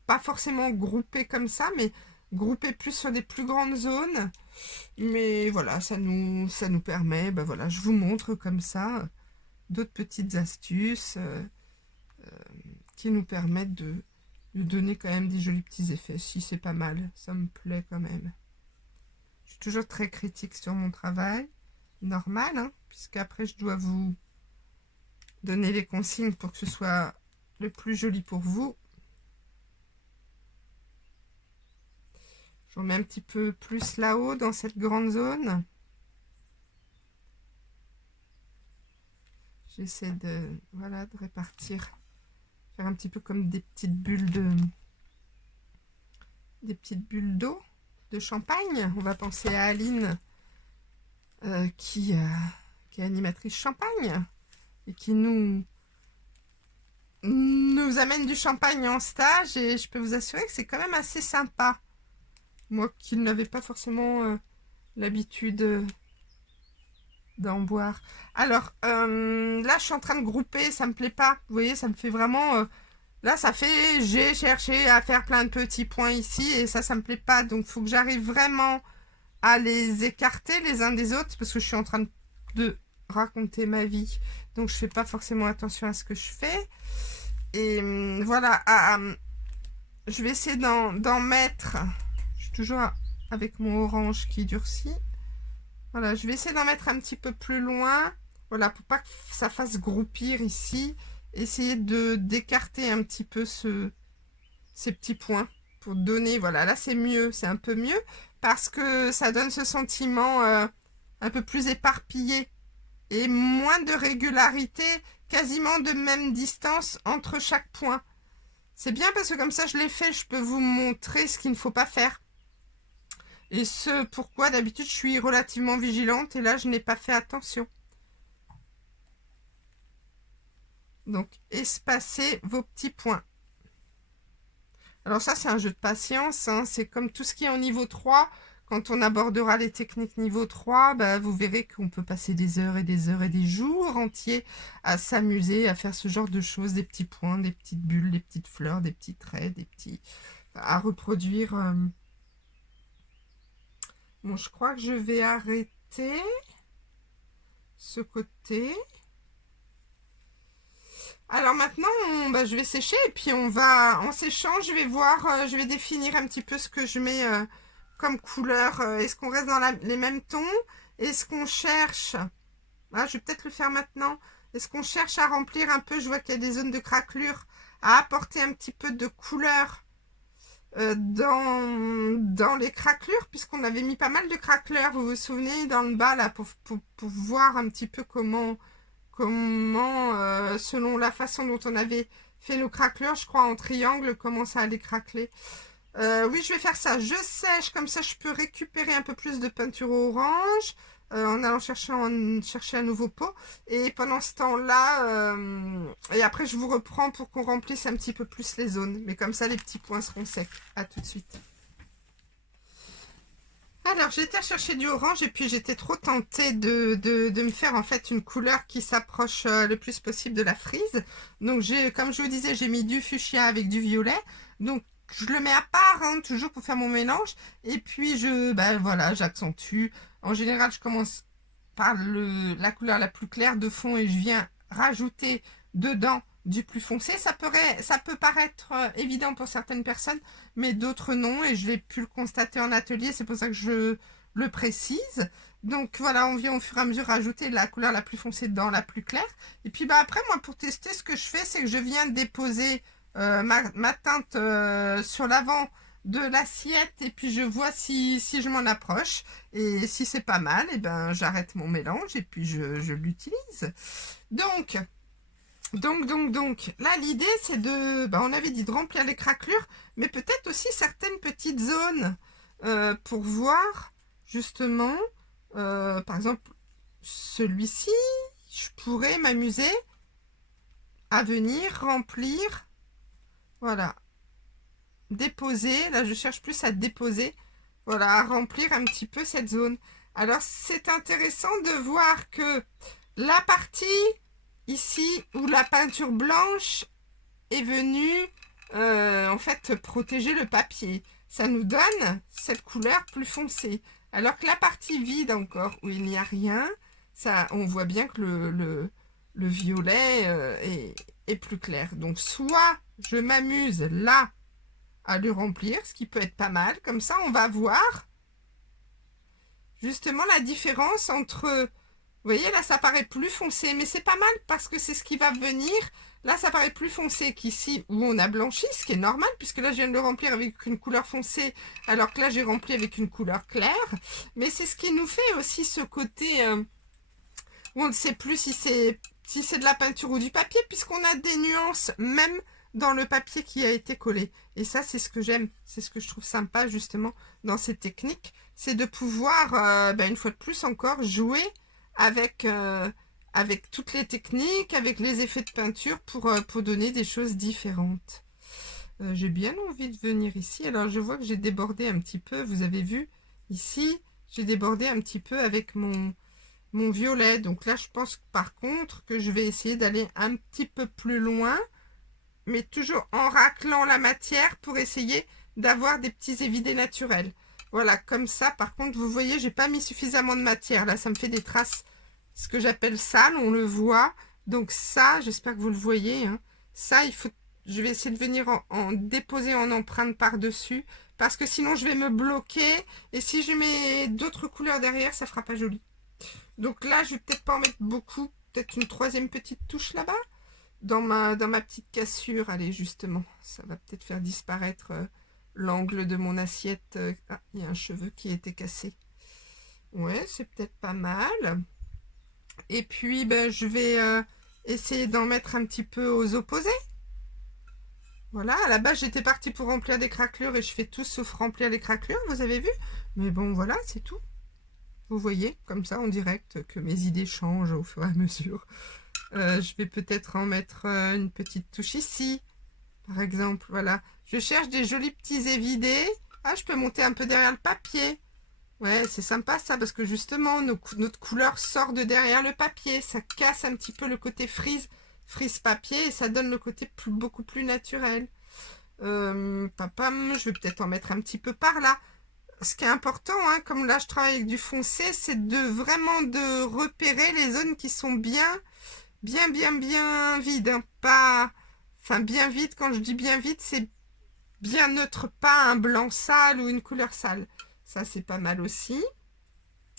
pas forcément groupé comme ça, mais groupé plus sur des plus grandes zones. Mais voilà, ça nous permet, ben voilà, je vous montre comme ça d'autres petites astuces qui nous permettent de donner quand même des jolis petits effets. Si c'est pas mal, ça me plaît quand même. Je suis toujours très critique sur mon travail, normal, hein, puisqu'après je dois vous donner les consignes pour que ce soit le plus joli pour vous. J'en mets un petit peu plus là-haut dans cette grande zone. J'essaie de, voilà, de répartir, faire un petit peu comme des petites bulles d'eau, de champagne. On va penser à Aline qui est animatrice champagne et qui nous amène du champagne en stage, et je peux vous assurer que c'est quand même assez sympa. Moi qui n'avais pas forcément l'habitude d'en boire. Alors, là, je suis en train de grouper, ça me plaît pas. Vous voyez, ça me fait vraiment... là, ça fait... J'ai cherché à faire plein de petits points ici, et ça me plaît pas. Donc, il faut que j'arrive vraiment à les écarter les uns des autres, parce que je suis en train de raconter ma vie. Donc, je fais pas forcément attention à ce que je fais. Et voilà, je vais essayer d'en mettre... Je suis toujours avec mon orange qui durcit. Voilà, je vais essayer d'en mettre un petit peu plus loin. Voilà, pour pas que ça fasse groupir ici. Essayer d'écarter un petit peu ces petits points. Pour donner, voilà, là c'est mieux, c'est un peu mieux. Parce que ça donne ce sentiment un peu plus éparpillé. Et moins de régularité, quasiment de même distance entre chaque point. C'est bien parce que comme ça je l'ai fait, je peux vous montrer ce qu'il ne faut pas faire. Et ce pourquoi d'habitude je suis relativement vigilante, et là je n'ai pas fait attention. Donc espacez vos petits points. Alors ça c'est un jeu de patience, hein. C'est comme tout ce qui est en niveau 3. Quand on abordera les techniques niveau 3, bah, vous verrez qu'on peut passer des heures et des heures et des jours entiers à s'amuser, à faire ce genre de choses, des petits points, des petites bulles, des petites fleurs, des petits traits, des petits... à reproduire... Bon, je crois que je vais arrêter ce côté. Alors maintenant, je vais sécher, et puis on va, en séchant, je vais voir, je vais définir un petit peu ce que je mets comme couleur. Est-ce qu'on reste dans les mêmes tons? Est-ce qu'on cherche... Ah, je vais peut-être le faire maintenant. Est-ce qu'on cherche à remplir un peu, je vois qu'il y a des zones de craquelure, à apporter un petit peu de couleur dans les craquelures, puisqu'on avait mis pas mal de craqueleurs, vous vous souvenez, dans le bas là, pour voir un petit peu comment selon la façon dont on avait fait nos craquelures, je crois en triangle, comment ça allait craqueler. Oui, je vais faire ça. Je sèche, comme ça je peux récupérer un peu plus de peinture orange en allant chercher un nouveau pot. Et pendant ce temps-là, et après je vous reprends pour qu'on remplisse un petit peu plus les zones. Mais comme ça, les petits points seront secs. À tout de suite. Alors, j'étais à chercher du orange, et puis j'étais trop tentée de me faire en fait une couleur qui s'approche le plus possible de la frise. Donc, comme je vous disais, j'ai mis du fuchsia avec du violet. Donc, je le mets à part, hein, toujours pour faire mon mélange. Et puis, voilà, j'accentue. En général, je commence par la couleur la plus claire de fond, et je viens rajouter dedans du plus foncé. Ça peut paraître évident pour certaines personnes, mais d'autres non, et je l'ai pu le constater en atelier, c'est pour ça que je le précise. Donc voilà, on vient au fur et à mesure rajouter la couleur la plus foncée dans la plus claire. Et puis après, moi, pour tester, ce que je fais, c'est que je viens déposer ma teinte sur l'avant de l'assiette, et puis je vois si je m'en approche, et si c'est pas mal, et ben j'arrête mon mélange, et puis je l'utilise. Donc là, l'idée, c'est on avait dit de remplir les craquelures, mais peut-être aussi certaines petites zones pour voir, justement, par exemple, celui-ci, je pourrais m'amuser à venir remplir, voilà, déposer, là je cherche plus à déposer, voilà, à remplir un petit peu cette zone. Alors, c'est intéressant de voir que la partie ici où la peinture blanche est venue en fait protéger le papier. Ça nous donne cette couleur plus foncée. Alors que la partie vide encore, où il n'y a rien, ça, on voit bien que le violet est plus clair. Donc soit je m'amuse là à le remplir, ce qui peut être pas mal. Comme ça, on va voir justement la différence entre... Vous voyez, là, ça paraît plus foncé, mais c'est pas mal parce que c'est ce qui va venir. Là, ça paraît plus foncé qu'ici où on a blanchi, ce qui est normal, puisque là, je viens de le remplir avec une couleur foncée, alors que là, j'ai rempli avec une couleur claire. Mais c'est ce qui nous fait aussi ce côté où on ne sait plus si c'est de la peinture ou du papier, puisqu'on a des nuances même dans le papier qui a été collé. Et ça, c'est ce que j'aime, c'est ce que je trouve sympa justement dans ces techniques, c'est de pouvoir, une fois de plus encore, jouer avec toutes les techniques, avec les effets de peinture pour donner des choses différentes. J'ai bien envie de venir ici. Alors, je vois que j'ai débordé un petit peu. Vous avez vu, ici, j'ai débordé un petit peu avec mon violet. Donc là, je pense par contre que je vais essayer d'aller un petit peu plus loin, mais toujours en raclant la matière pour essayer d'avoir des petits évidés naturels. Voilà, comme ça, par contre, vous voyez, j'ai pas mis suffisamment de matière. Là, ça me fait des traces, ce que j'appelle sales, on le voit. Donc ça, j'espère que vous le voyez. Hein. Ça, je vais essayer de venir en déposer en empreinte par-dessus, parce que sinon, je vais me bloquer. Et si je mets d'autres couleurs derrière, ça fera pas joli. Donc là, je vais peut-être pas en mettre beaucoup. Peut-être une troisième petite touche là-bas. Dans ma petite cassure. Allez, justement, ça va peut-être faire disparaître... l'angle de mon assiette. Ah, il y a un cheveu qui a été cassé. Ouais, c'est peut-être pas mal. Et puis, je vais essayer d'en mettre un petit peu aux opposés. Voilà, à la base, j'étais partie pour remplir des craquelures et je fais tout sauf remplir les craquelures, vous avez vu? Mais bon, voilà, c'est tout. Vous voyez, comme ça, en direct, que mes idées changent au fur et à mesure. Je vais peut-être en mettre une petite touche ici, par exemple, voilà. Je cherche des jolis petits évidés. Ah, je peux monter un peu derrière le papier. Ouais, c'est sympa ça, parce que justement, notre couleur sort de derrière le papier. Ça casse un petit peu le côté frise papier, et ça donne le côté beaucoup plus naturel. Je vais peut-être en mettre un petit peu par là. Ce qui est important, hein, comme là je travaille avec du foncé, c'est vraiment de repérer les zones qui sont bien vides. Hein. Enfin, bien vide, quand je dis bien vide, c'est bien neutre, pas un blanc sale ou une couleur sale. Ça, c'est pas mal aussi.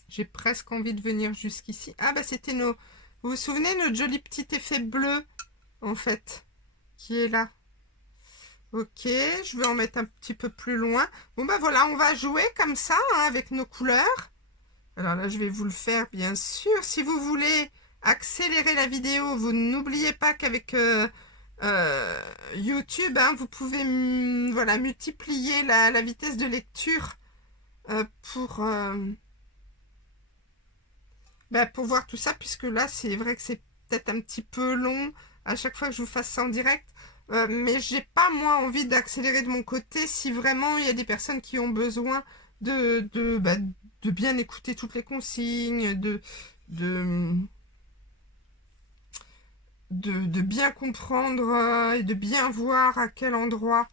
J'ai presque envie de venir jusqu'ici. Ah, c'était nos... Vous vous souvenez, notre joli petit effet bleu, en fait, qui est là. Ok, je vais en mettre un petit peu plus loin. Bon, voilà, on va jouer comme ça, hein, avec nos couleurs. Alors là, je vais vous le faire, bien sûr. Si vous voulez accélérer la vidéo, vous n'oubliez pas qu'avec... YouTube, hein, vous pouvez multiplier la vitesse de lecture pour voir tout ça, puisque là c'est vrai que c'est peut-être un petit peu long à chaque fois que je vous fasse ça en direct, mais j'ai pas moi envie d'accélérer de mon côté si vraiment il y a des personnes qui ont besoin de bien écouter toutes les consignes, de bien comprendre et de bien voir à quel endroit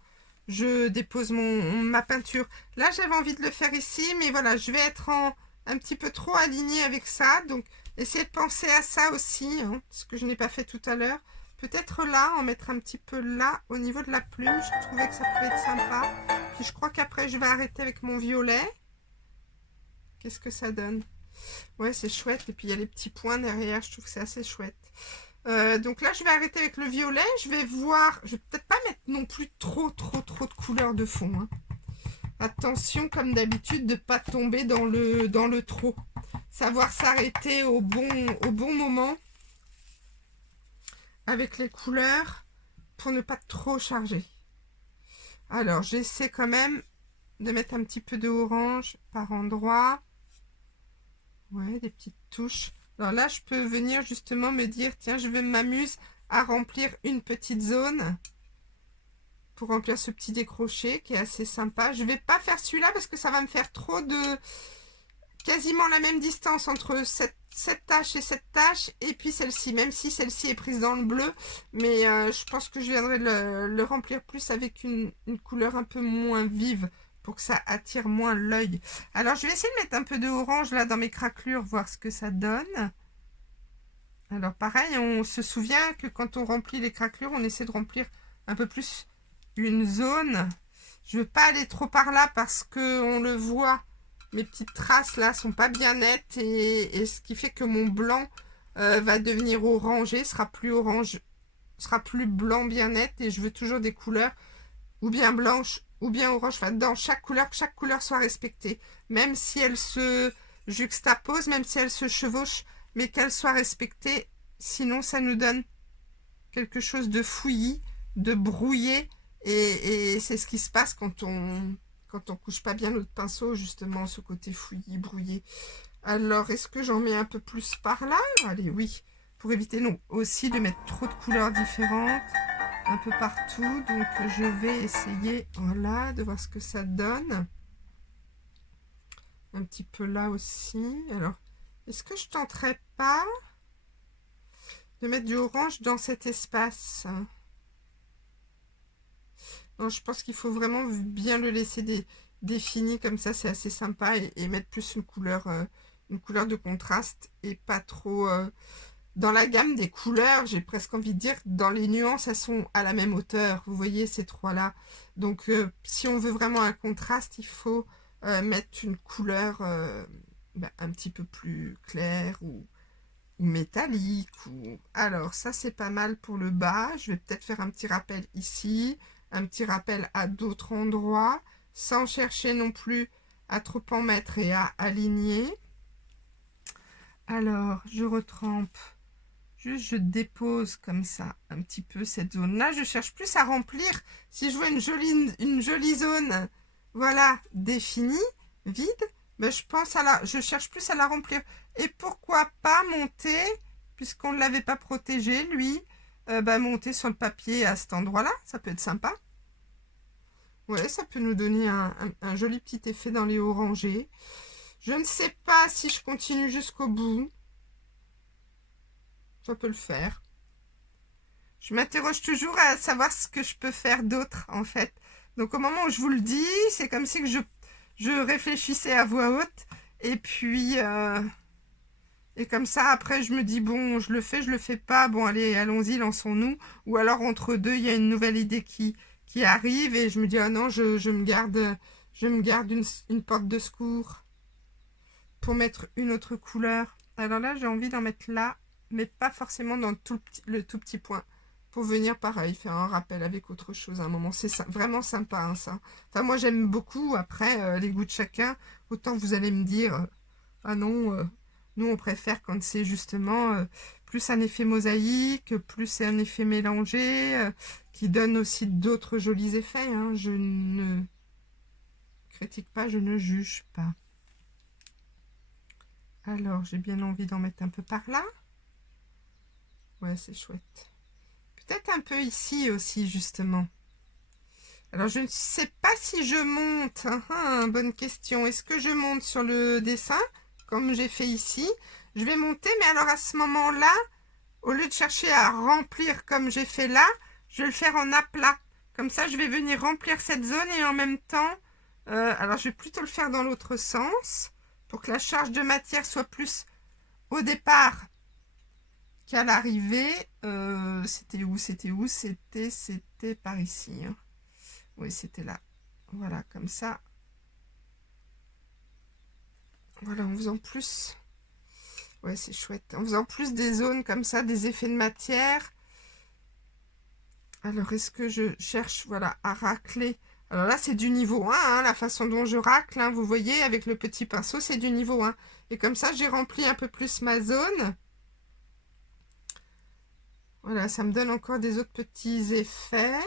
je dépose ma peinture. Là, j'avais envie de le faire ici, mais voilà, je vais être un petit peu trop alignée avec ça. Donc, essayez de penser à ça aussi, hein, ce que je n'ai pas fait tout à l'heure. Peut-être là, en mettre un petit peu là, au niveau de la plume. Je trouvais que ça pouvait être sympa. Puis, je crois qu'après, je vais arrêter avec mon violet. Qu'est-ce que ça donne? Ouais, c'est chouette. Et puis, il y a les petits points derrière. Je trouve que c'est assez chouette. Donc là, je vais arrêter avec le violet. Je vais voir. Je vais peut-être pas mettre non plus trop de couleurs de fond. Hein. Attention, comme d'habitude, de ne pas tomber dans le trop. Savoir s'arrêter au bon moment avec les couleurs pour ne pas trop charger. Alors, j'essaie quand même de mettre un petit peu de orange par endroit. Ouais, des petites touches. Alors là, je peux venir justement me dire, tiens, je vais m'amuser à remplir une petite zone pour remplir ce petit décroché qui est assez sympa. Je vais pas faire celui-là parce que ça va me faire trop quasiment la même distance entre cette tache et cette tache, et puis celle-ci, même si celle-ci est prise dans le bleu, mais je pense que je viendrai le remplir plus avec une couleur un peu moins vive, pour que ça attire moins l'œil. Alors je vais essayer de mettre un peu de orange là dans mes craquelures, voir ce que ça donne. Alors pareil, on se souvient que quand on remplit les craquelures, on essaie de remplir un peu plus une zone. Je ne veux pas aller trop par là parce que on le voit, mes petites traces là sont pas bien nettes, et ce qui fait que mon blanc va devenir orangé, sera plus orange, sera plus blanc bien net, et je veux toujours des couleurs ou bien blanches ou bien orange, enfin dans chaque couleur, que chaque couleur soit respectée, même si elle se juxtapose, même si elle se chevauche, mais qu'elle soit respectée, sinon ça nous donne quelque chose de fouillis, de brouillé, et c'est ce qui se passe quand on couche pas bien notre pinceau, justement, ce côté fouillis, brouillé. Alors, est-ce que j'en mets un peu plus par là? Allez, oui, pour éviter non aussi de mettre trop de couleurs différentes un peu partout. Donc, je vais essayer, voilà, de voir ce que ça donne. Un petit peu là aussi. Alors, est-ce que je tenterais pas de mettre du orange dans cet espace? Non, je pense qu'il faut vraiment bien le laisser défini, comme ça c'est assez sympa, et mettre plus une couleur de contraste, et pas trop dans la gamme des couleurs. J'ai presque envie de dire, dans les nuances, elles sont à la même hauteur, vous voyez ces trois là. Donc si on veut vraiment un contraste, il faut mettre une couleur un petit peu plus claire, ou métallique, alors ça c'est pas mal pour le bas. Je vais peut-être faire un petit rappel ici, un petit rappel à d'autres endroits, sans chercher non plus à trop en mettre et à aligner. Alors je retrempe, juste je dépose comme ça un petit peu cette zone là. Je cherche plus à remplir. Si je veux une jolie zone, voilà, définie, vide, ben je cherche plus à la remplir. Et pourquoi pas monter, puisqu'on ne l'avait pas protégé, lui, monter sur le papier à cet endroit-là, ça peut être sympa. Ouais, ça peut nous donner un joli petit effet dans les orangés. Je ne sais pas si je continue jusqu'au bout. Ça peut le faire. Je m'interroge toujours à savoir ce que je peux faire d'autre, en fait. Donc au moment où je vous le dis, c'est comme si que je réfléchissais à voix haute, et puis et comme ça après je me dis bon, je le fais pas, bon allez, allons-y, lançons-nous. Ou alors entre deux il y a une nouvelle idée qui arrive, et je me dis ah non, je me garde une porte de secours pour mettre une autre couleur. Alors là j'ai envie d'en mettre là, mais pas forcément dans le tout petit point, pour venir pareil, faire un rappel avec autre chose à un moment. C'est vraiment sympa, hein, ça. Enfin, moi j'aime beaucoup. Après, les goûts de chacun, autant vous allez me dire, ah non, nous on préfère quand c'est justement plus un effet mosaïque, plus c'est un effet mélangé, qui donne aussi d'autres jolis effets, hein. Je ne critique pas, je ne juge pas. Alors, j'ai bien envie d'en mettre un peu par là. Ouais, c'est chouette. Peut-être un peu ici aussi, justement. Alors, je ne sais pas si je monte. Bonne question. Est-ce que je monte sur le dessin, comme j'ai fait ici? Je vais monter, mais alors à ce moment-là, au lieu de chercher à remplir comme j'ai fait là, je vais le faire en aplat. Comme ça, je vais venir remplir cette zone, et en même temps... alors, je vais plutôt le faire dans l'autre sens, pour que la charge de matière soit plus au départ qu'à l'arrivée. C'était où? C'était par ici, hein. Oui, c'était là. Voilà, comme ça. Voilà, en faisant plus. Ouais, c'est chouette. En faisant plus des zones comme ça, des effets de matière. Alors, est-ce que je cherche, voilà, à racler? Alors là, c'est du niveau 1, hein, la façon dont je racle, hein, vous voyez, avec le petit pinceau, c'est du niveau 1. Et comme ça, j'ai rempli un peu plus ma zone. Voilà, ça me donne encore des autres petits effets.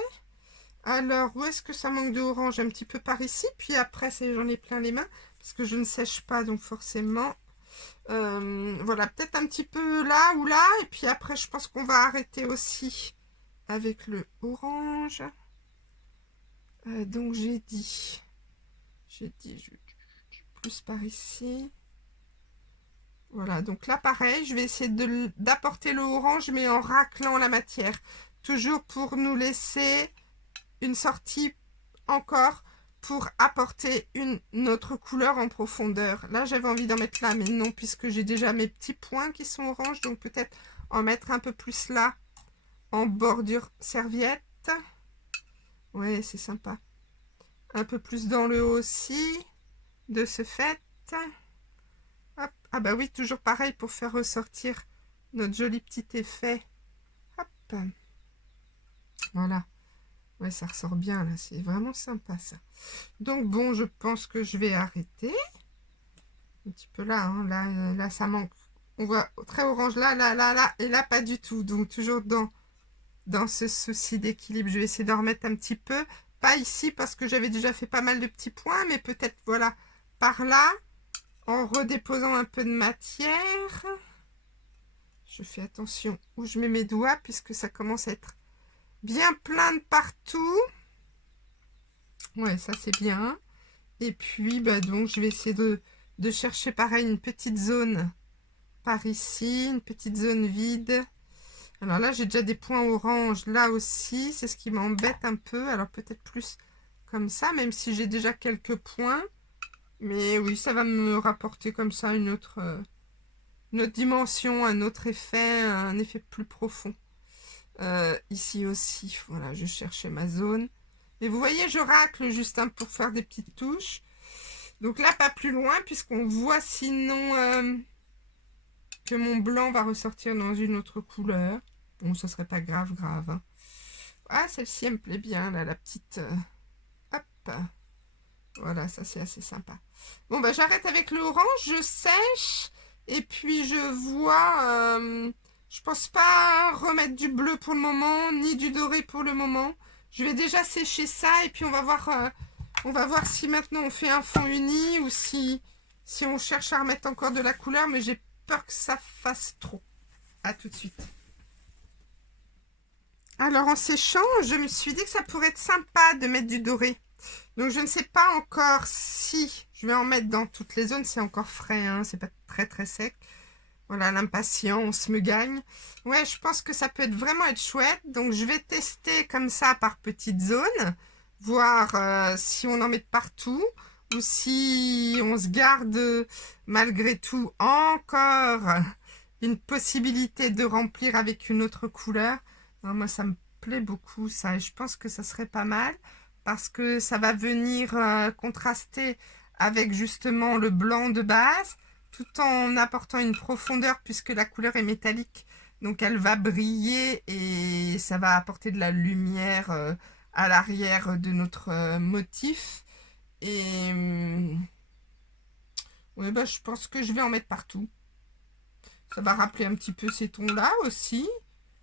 Alors, où est-ce que ça manque d'orange? Un petit peu par ici. Puis après, j'en ai plein les mains, parce que je ne sèche pas, donc forcément. Voilà, peut-être un petit peu là ou là. Et puis après, je pense qu'on va arrêter aussi avec le orange. Donc, j'ai dit plus par ici. Voilà, donc là pareil, je vais essayer d'apporter le orange mais en raclant la matière. Toujours pour nous laisser une sortie encore pour apporter une autre couleur en profondeur. Là j'avais envie d'en mettre là mais non puisque j'ai déjà mes petits points qui sont orange, donc peut-être en mettre un peu plus là en bordure serviette. Ouais, c'est sympa. Un peu plus dans le haut aussi, de ce fait. Hop. Ah bah oui, toujours pareil pour faire ressortir notre joli petit effet. Hop. Voilà. Ouais, ça ressort bien là, c'est vraiment sympa ça. Donc bon, je pense que je vais arrêter. Un petit peu là, hein. Là, ça manque. On voit très orange là, là, et là, pas du tout. Donc toujours dans ce souci d'équilibre, je vais essayer d'en remettre un petit peu. Pas ici parce que j'avais déjà fait pas mal de petits points, mais peut-être, voilà, par là, en redéposant un peu de matière. Je fais attention où je mets mes doigts puisque ça commence à être bien plein de partout. Ouais, ça c'est bien. Et puis, bah donc, je vais essayer de chercher pareil une petite zone par ici, une petite zone vide. Alors là, j'ai déjà des points orange là aussi. C'est ce qui m'embête un peu. Alors peut-être plus comme ça, même si j'ai déjà quelques points. Mais oui, ça va me rapporter comme ça une autre dimension, un autre effet, un effet plus profond. Ici aussi, voilà, je cherchais ma zone. Et vous voyez, je racle juste pour faire des petites touches. Donc là, pas plus loin, puisqu'on voit sinon que mon blanc va ressortir dans une autre couleur. Bon, ça serait pas grave, hein. Ah, celle-ci, elle me plaît bien, là, la petite... hop. Voilà, ça, c'est assez sympa. Bon, bah, j'arrête avec le orange, je sèche. Et puis, je vois... je pense pas remettre du bleu pour le moment, ni du doré pour le moment. Je vais déjà sécher ça, et puis on va voir si maintenant on fait un fond uni, ou si on cherche à remettre encore de la couleur, mais j'ai peur que ça fasse trop. À tout de suite. Alors en séchant, je me suis dit que ça pourrait être sympa de mettre du doré. Donc je ne sais pas encore si je vais en mettre dans toutes les zones, c'est encore frais, hein, c'est pas très très sec. Voilà, l'impatience me gagne. Ouais, je pense que ça peut vraiment être chouette. Donc je vais tester comme ça par petites zones, voir si on en met de partout ou si on se garde malgré tout encore une possibilité de remplir avec une autre couleur. Non, moi, ça me plaît beaucoup, ça. Et je pense que ça serait pas mal parce que ça va venir contraster avec justement le blanc de base, tout en apportant une profondeur puisque la couleur est métallique. Donc, elle va briller et ça va apporter de la lumière à l'arrière de notre motif. Et ouais, bah, je pense que je vais en mettre partout. Ça va rappeler un petit peu ces tons-là aussi.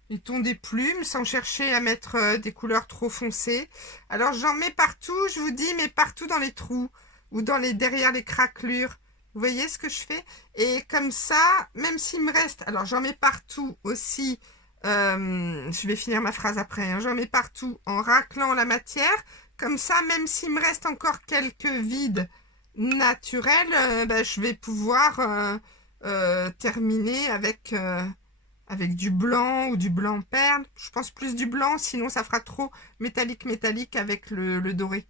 Les tons des plumes, sans chercher à mettre des couleurs trop foncées. Alors j'en mets partout, je vous dis, mais partout dans les trous ou derrière les craquelures. Vous voyez ce que je fais? Et comme ça, même s'il me reste... Alors j'en mets partout aussi. Je vais finir ma phrase après. Hein, j'en mets partout en raclant la matière. Comme ça, même s'il me reste encore quelques vides naturels, bah, je vais pouvoir terminer avec du blanc ou du blanc perle. Je pense plus du blanc, sinon ça fera trop métallique avec le doré.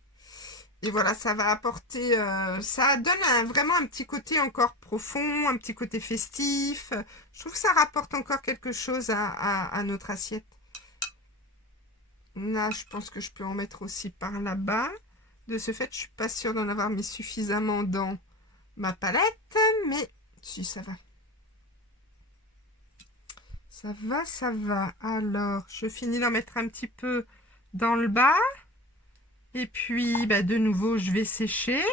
Et voilà, ça va apporter... ça donne vraiment un petit côté encore profond, un petit côté festif. Je trouve que ça rapporte encore quelque chose à notre assiette. Là, je pense que je peux en mettre aussi par là-bas. De ce fait, je suis pas sûre d'en avoir mis suffisamment dans ma palette, mais si, ça va. Ça va. Alors, je finis d'en mettre un petit peu dans le bas. Et puis, bah, de nouveau, je vais sécher.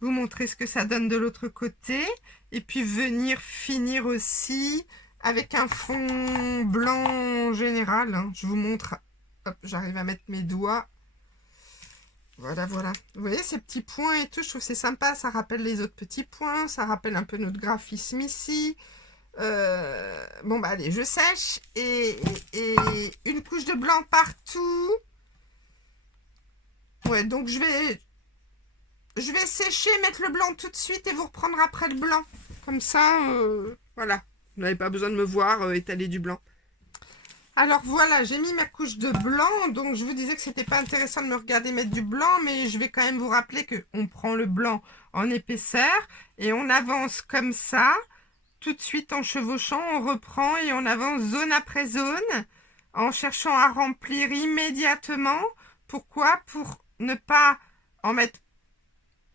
Vous montrer ce que ça donne de l'autre côté. Et puis, venir finir aussi avec un fond blanc général. Hein. Je vous montre. Hop, j'arrive à mettre mes doigts. Voilà, voilà. Vous voyez ces petits points et tout, je trouve que c'est sympa. Ça rappelle les autres petits points. Ça rappelle un peu notre graphisme ici. Bon bah allez, je sèche et une couche de blanc partout. Ouais, donc je vais sécher, mettre le blanc tout de suite et vous reprendre après le blanc. Comme ça, Voilà, vous n'avez pas besoin de me voir étaler du blanc. Alors voilà, j'ai mis ma couche de blanc, donc je vous disais que c'était pas intéressant de me regarder mettre du blanc, mais je vais quand même vous rappeler qu'on prend le blanc en épaisseur et on avance comme ça, tout de suite en chevauchant, on reprend et on avance zone après zone, en cherchant à remplir immédiatement. Pourquoi? Pour ne pas en mettre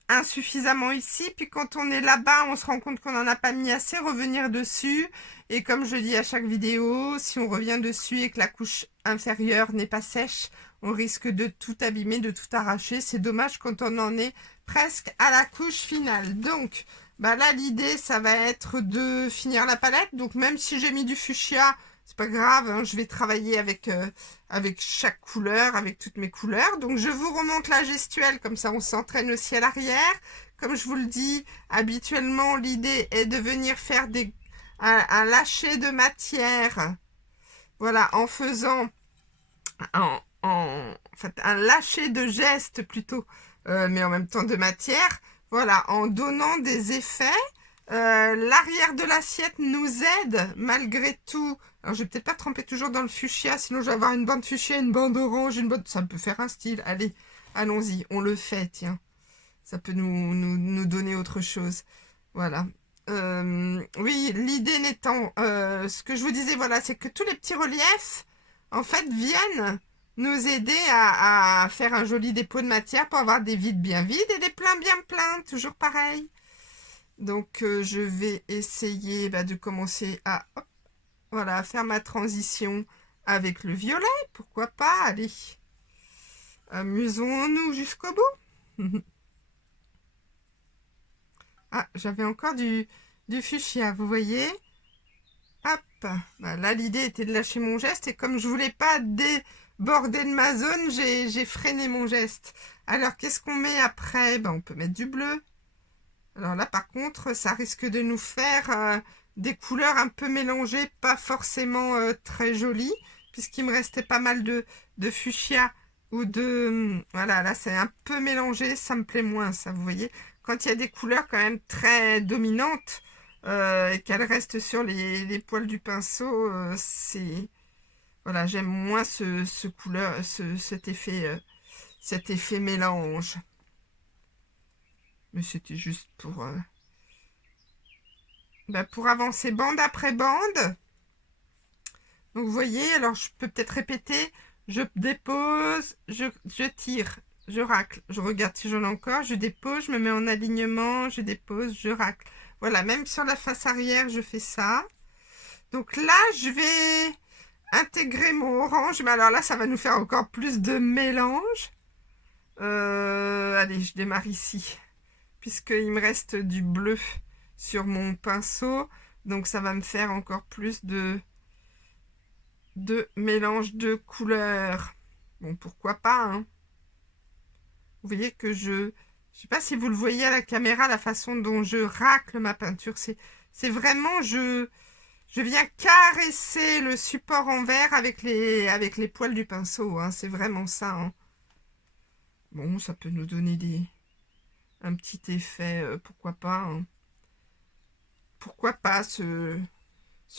insuffisamment ici, puis quand on est là-bas, on se rend compte qu'on n'en a pas mis assez, revenir dessus. Et comme je dis à chaque vidéo, si on revient dessus et que la couche inférieure n'est pas sèche, on risque de tout abîmer, de tout arracher. C'est dommage quand on en est presque à la couche finale. Donc, bah là, l'idée, ça va être de finir la palette. Donc, même si j'ai mis du fuchsia, c'est pas grave, hein, je vais travailler avec chaque couleur, avec toutes mes couleurs. Donc je vous remonte la gestuelle, comme ça on s'entraîne aussi à l'arrière. Comme je vous le dis, habituellement l'idée est de venir faire un lâcher de matière. Voilà, en faisant en fait un lâcher de geste plutôt, mais en même temps de matière. Voilà, en donnant des effets. L'arrière de l'assiette nous aide malgré tout. Alors je vais peut-être pas tremper toujours dans le fuchsia, sinon je vais avoir une bande fuchsia, une bande orange, une bande... Ça peut faire un style. Allez, allons-y, on le fait, tiens. Ça peut nous donner autre chose. Voilà. Oui, l'idée n'étant... ce que je vous disais, voilà, c'est que tous les petits reliefs, en fait, viennent nous aider à faire un joli dépôt de matière pour avoir des vides bien vides et des pleins bien pleins. Toujours pareil. Donc, je vais essayer de commencer à voilà, faire ma transition avec le violet. Pourquoi pas? Allez, amusons-nous jusqu'au bout. Ah, j'avais encore du fuchsia, vous voyez? Hop, là, l'idée était de lâcher mon geste. Et comme je voulais pas déborder de ma zone, j'ai freiné mon geste. Alors, qu'est-ce qu'on met après? On peut mettre du bleu. Alors là, par contre, ça risque de nous faire des couleurs un peu mélangées, pas forcément très jolies, puisqu'il me restait pas mal de fuchsia ou de... Voilà, là, c'est un peu mélangé, ça me plaît moins, ça, vous voyez. Quand il y a des couleurs quand même très dominantes et qu'elles restent sur les poils du pinceau, c'est... Voilà, j'aime moins cet effet mélange. Mais c'était juste pour avancer bande après bande. Donc vous voyez, alors je peux peut-être répéter. Je dépose, je tire, je racle. Je regarde si j'en ai encore. Je dépose, je me mets en alignement, je dépose, je racle. Voilà, même sur la face arrière, je fais ça. Donc là, je vais intégrer mon orange. Mais alors là, ça va nous faire encore plus de mélange. Allez, je démarre ici. Puisqu'il me reste du bleu sur mon pinceau. Donc ça va me faire encore plus de mélange de couleurs. Bon, pourquoi pas, hein. Vous voyez que je sais pas si vous le voyez à la caméra, la façon dont je racle ma peinture. C'est vraiment, je viens caresser le support en verre avec les poils du pinceau, hein. C'est vraiment ça, hein. Bon, ça peut nous donner un petit effet, pourquoi pas, hein. Pourquoi pas se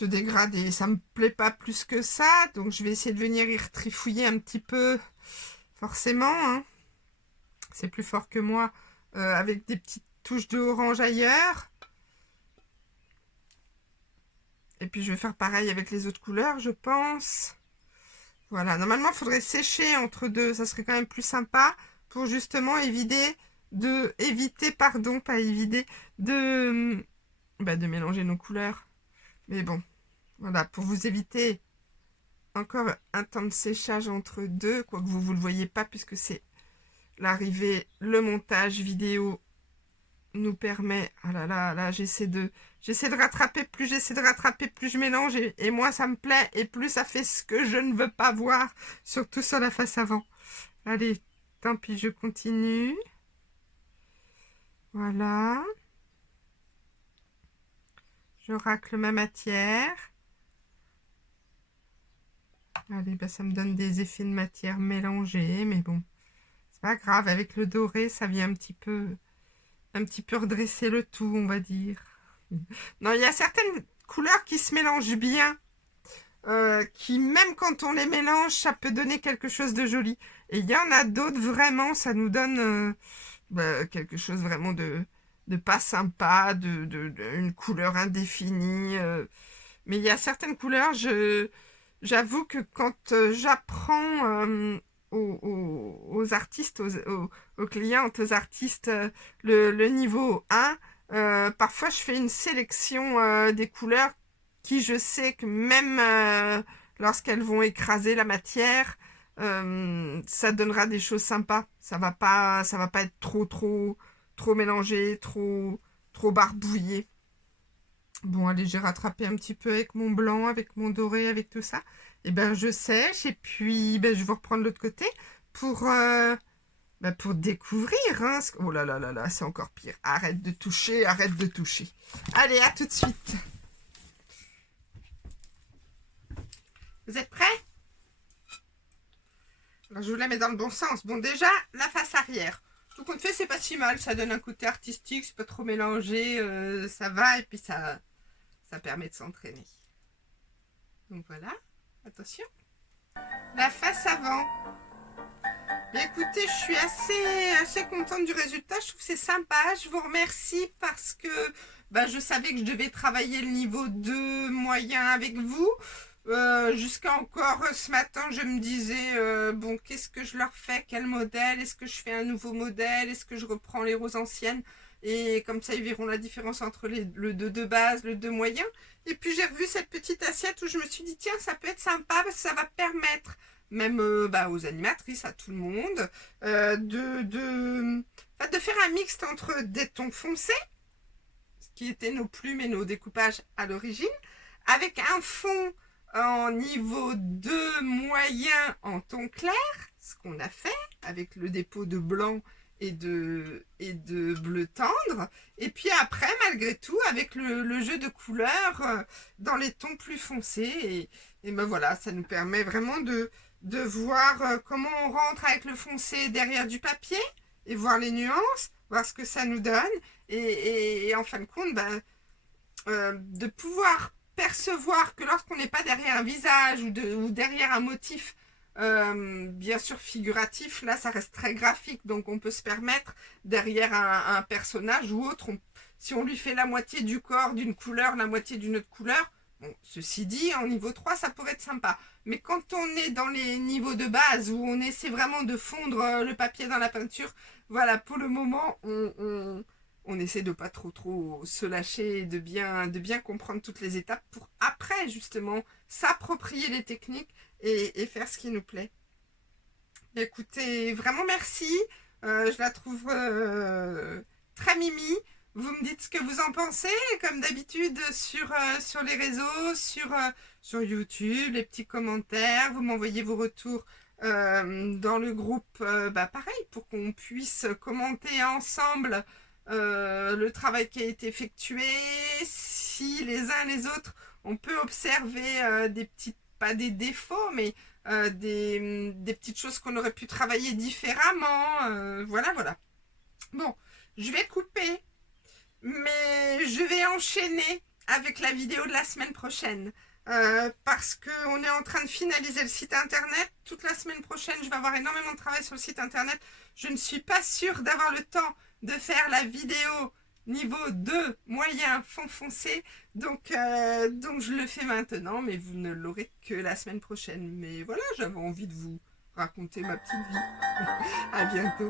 dégrader. Ça me plaît pas plus que ça, donc je vais essayer de venir y retrifouiller un petit peu, forcément, hein. C'est plus fort que moi, avec des petites touches de orange ailleurs. Et puis je vais faire pareil avec les autres couleurs, je pense. Voilà, normalement il faudrait sécher entre deux, ça serait quand même plus sympa pour justement éviter, de mélanger nos couleurs. Mais bon, voilà, pour vous éviter encore un temps de séchage entre deux, quoique vous le voyez pas puisque c'est l'arrivée, le montage vidéo nous permet... Ah là là, là j'essaie de rattraper, plus j'essaie de rattraper, plus je mélange et moins ça me plaît et plus ça fait ce que je ne veux pas voir, surtout sur la face avant. Allez, tant pis, je continue. Voilà. Je racle ma matière. Allez, ça me donne des effets de matière mélangés, mais bon, c'est pas grave. Avec le doré, ça vient un petit peu redresser le tout, on va dire. Non, il y a certaines couleurs qui se mélangent bien. Qui, même quand on les mélange, ça peut donner quelque chose de joli. Et il y en a d'autres, vraiment, ça nous donne quelque chose vraiment de pas sympa, une couleur indéfinie. Mais il y a certaines couleurs, j'avoue que quand j'apprends aux artistes, aux clientes, aux artistes, le niveau 1, parfois je fais une sélection des couleurs qui je sais que même lorsqu'elles vont écraser la matière, ça donnera des choses sympas. Ça va pas être trop mélangé, trop barbouillé. Bon, allez, j'ai rattrapé un petit peu avec mon blanc, avec mon doré, avec tout ça. Et ben, je sèche et puis ben, je vais reprendre l'autre côté pour, pour découvrir. Hein. Oh là là là là, c'est encore pire. Arrête de toucher, arrête de toucher. Allez, à tout de suite. Vous êtes prêts? Alors, je vous la mets dans le bon sens. Bon, déjà, la face arrière. Tout compte fait, c'est pas si mal. Ça donne un côté artistique, c'est pas trop mélangé. Ça va et puis ça permet de s'entraîner. Donc voilà, attention. La face avant. Mais écoutez, je suis assez contente du résultat. Je trouve que c'est sympa. Je vous remercie parce que je savais que je devais travailler le niveau 2 moyen avec vous. Jusqu'à encore ce matin, je me disais, bon, qu'est-ce que je leur fais? Quel modèle? Est-ce que je fais un nouveau modèle? Est-ce que je reprends les roses anciennes? Et comme ça, ils verront la différence entre le 2 de base, le 2 moyen. Et puis, j'ai revu cette petite assiette où je me suis dit, tiens, ça peut être sympa parce que ça va permettre, même aux animatrices, à tout le monde, de faire un mixte entre des tons foncés, ce qui étaient nos plumes et nos découpages à l'origine, avec un fond en niveau 2 moyen en ton clair, ce qu'on a fait avec le dépôt de blanc et de bleu tendre, et puis après malgré tout avec le jeu de couleurs dans les tons plus foncés, et ben voilà, ça nous permet vraiment de voir comment on rentre avec le foncé derrière du papier et voir les nuances, voir ce que ça nous donne, et en fin de compte de pouvoir percevoir que lorsqu'on n'est pas derrière un visage ou derrière un motif, bien sûr figuratif, là ça reste très graphique, donc on peut se permettre derrière un personnage ou autre, si on lui fait la moitié du corps d'une couleur, la moitié d'une autre couleur, bon, ceci dit, en niveau 3 ça pourrait être sympa, mais quand on est dans les niveaux de base où on essaie vraiment de fondre le papier dans la peinture, voilà, pour le moment on essaie de pas trop se lâcher et de bien comprendre toutes les étapes pour après justement s'approprier les techniques et faire ce qui nous plaît. Écoutez, vraiment merci. Je la trouve très mimi. Vous me dites ce que vous en pensez, comme d'habitude sur les réseaux, sur YouTube, les petits commentaires. Vous m'envoyez vos retours dans le groupe, pareil, pour qu'on puisse commenter ensemble le travail qui a été effectué, si les uns les autres on peut observer des petites, pas des défauts, mais des petites choses qu'on aurait pu travailler différemment, voilà. Bon, je vais couper, mais je vais enchaîner avec la vidéo de la semaine prochaine. Parce qu'on est en train de finaliser le site internet. Toute la semaine prochaine, je vais avoir énormément de travail sur le site internet. Je ne suis pas sûre d'avoir le temps de faire la vidéo niveau 2 moyen fond foncé. Donc je le fais maintenant, mais vous ne l'aurez que la semaine prochaine. Mais voilà, j'avais envie de vous raconter ma petite vie. À bientôt.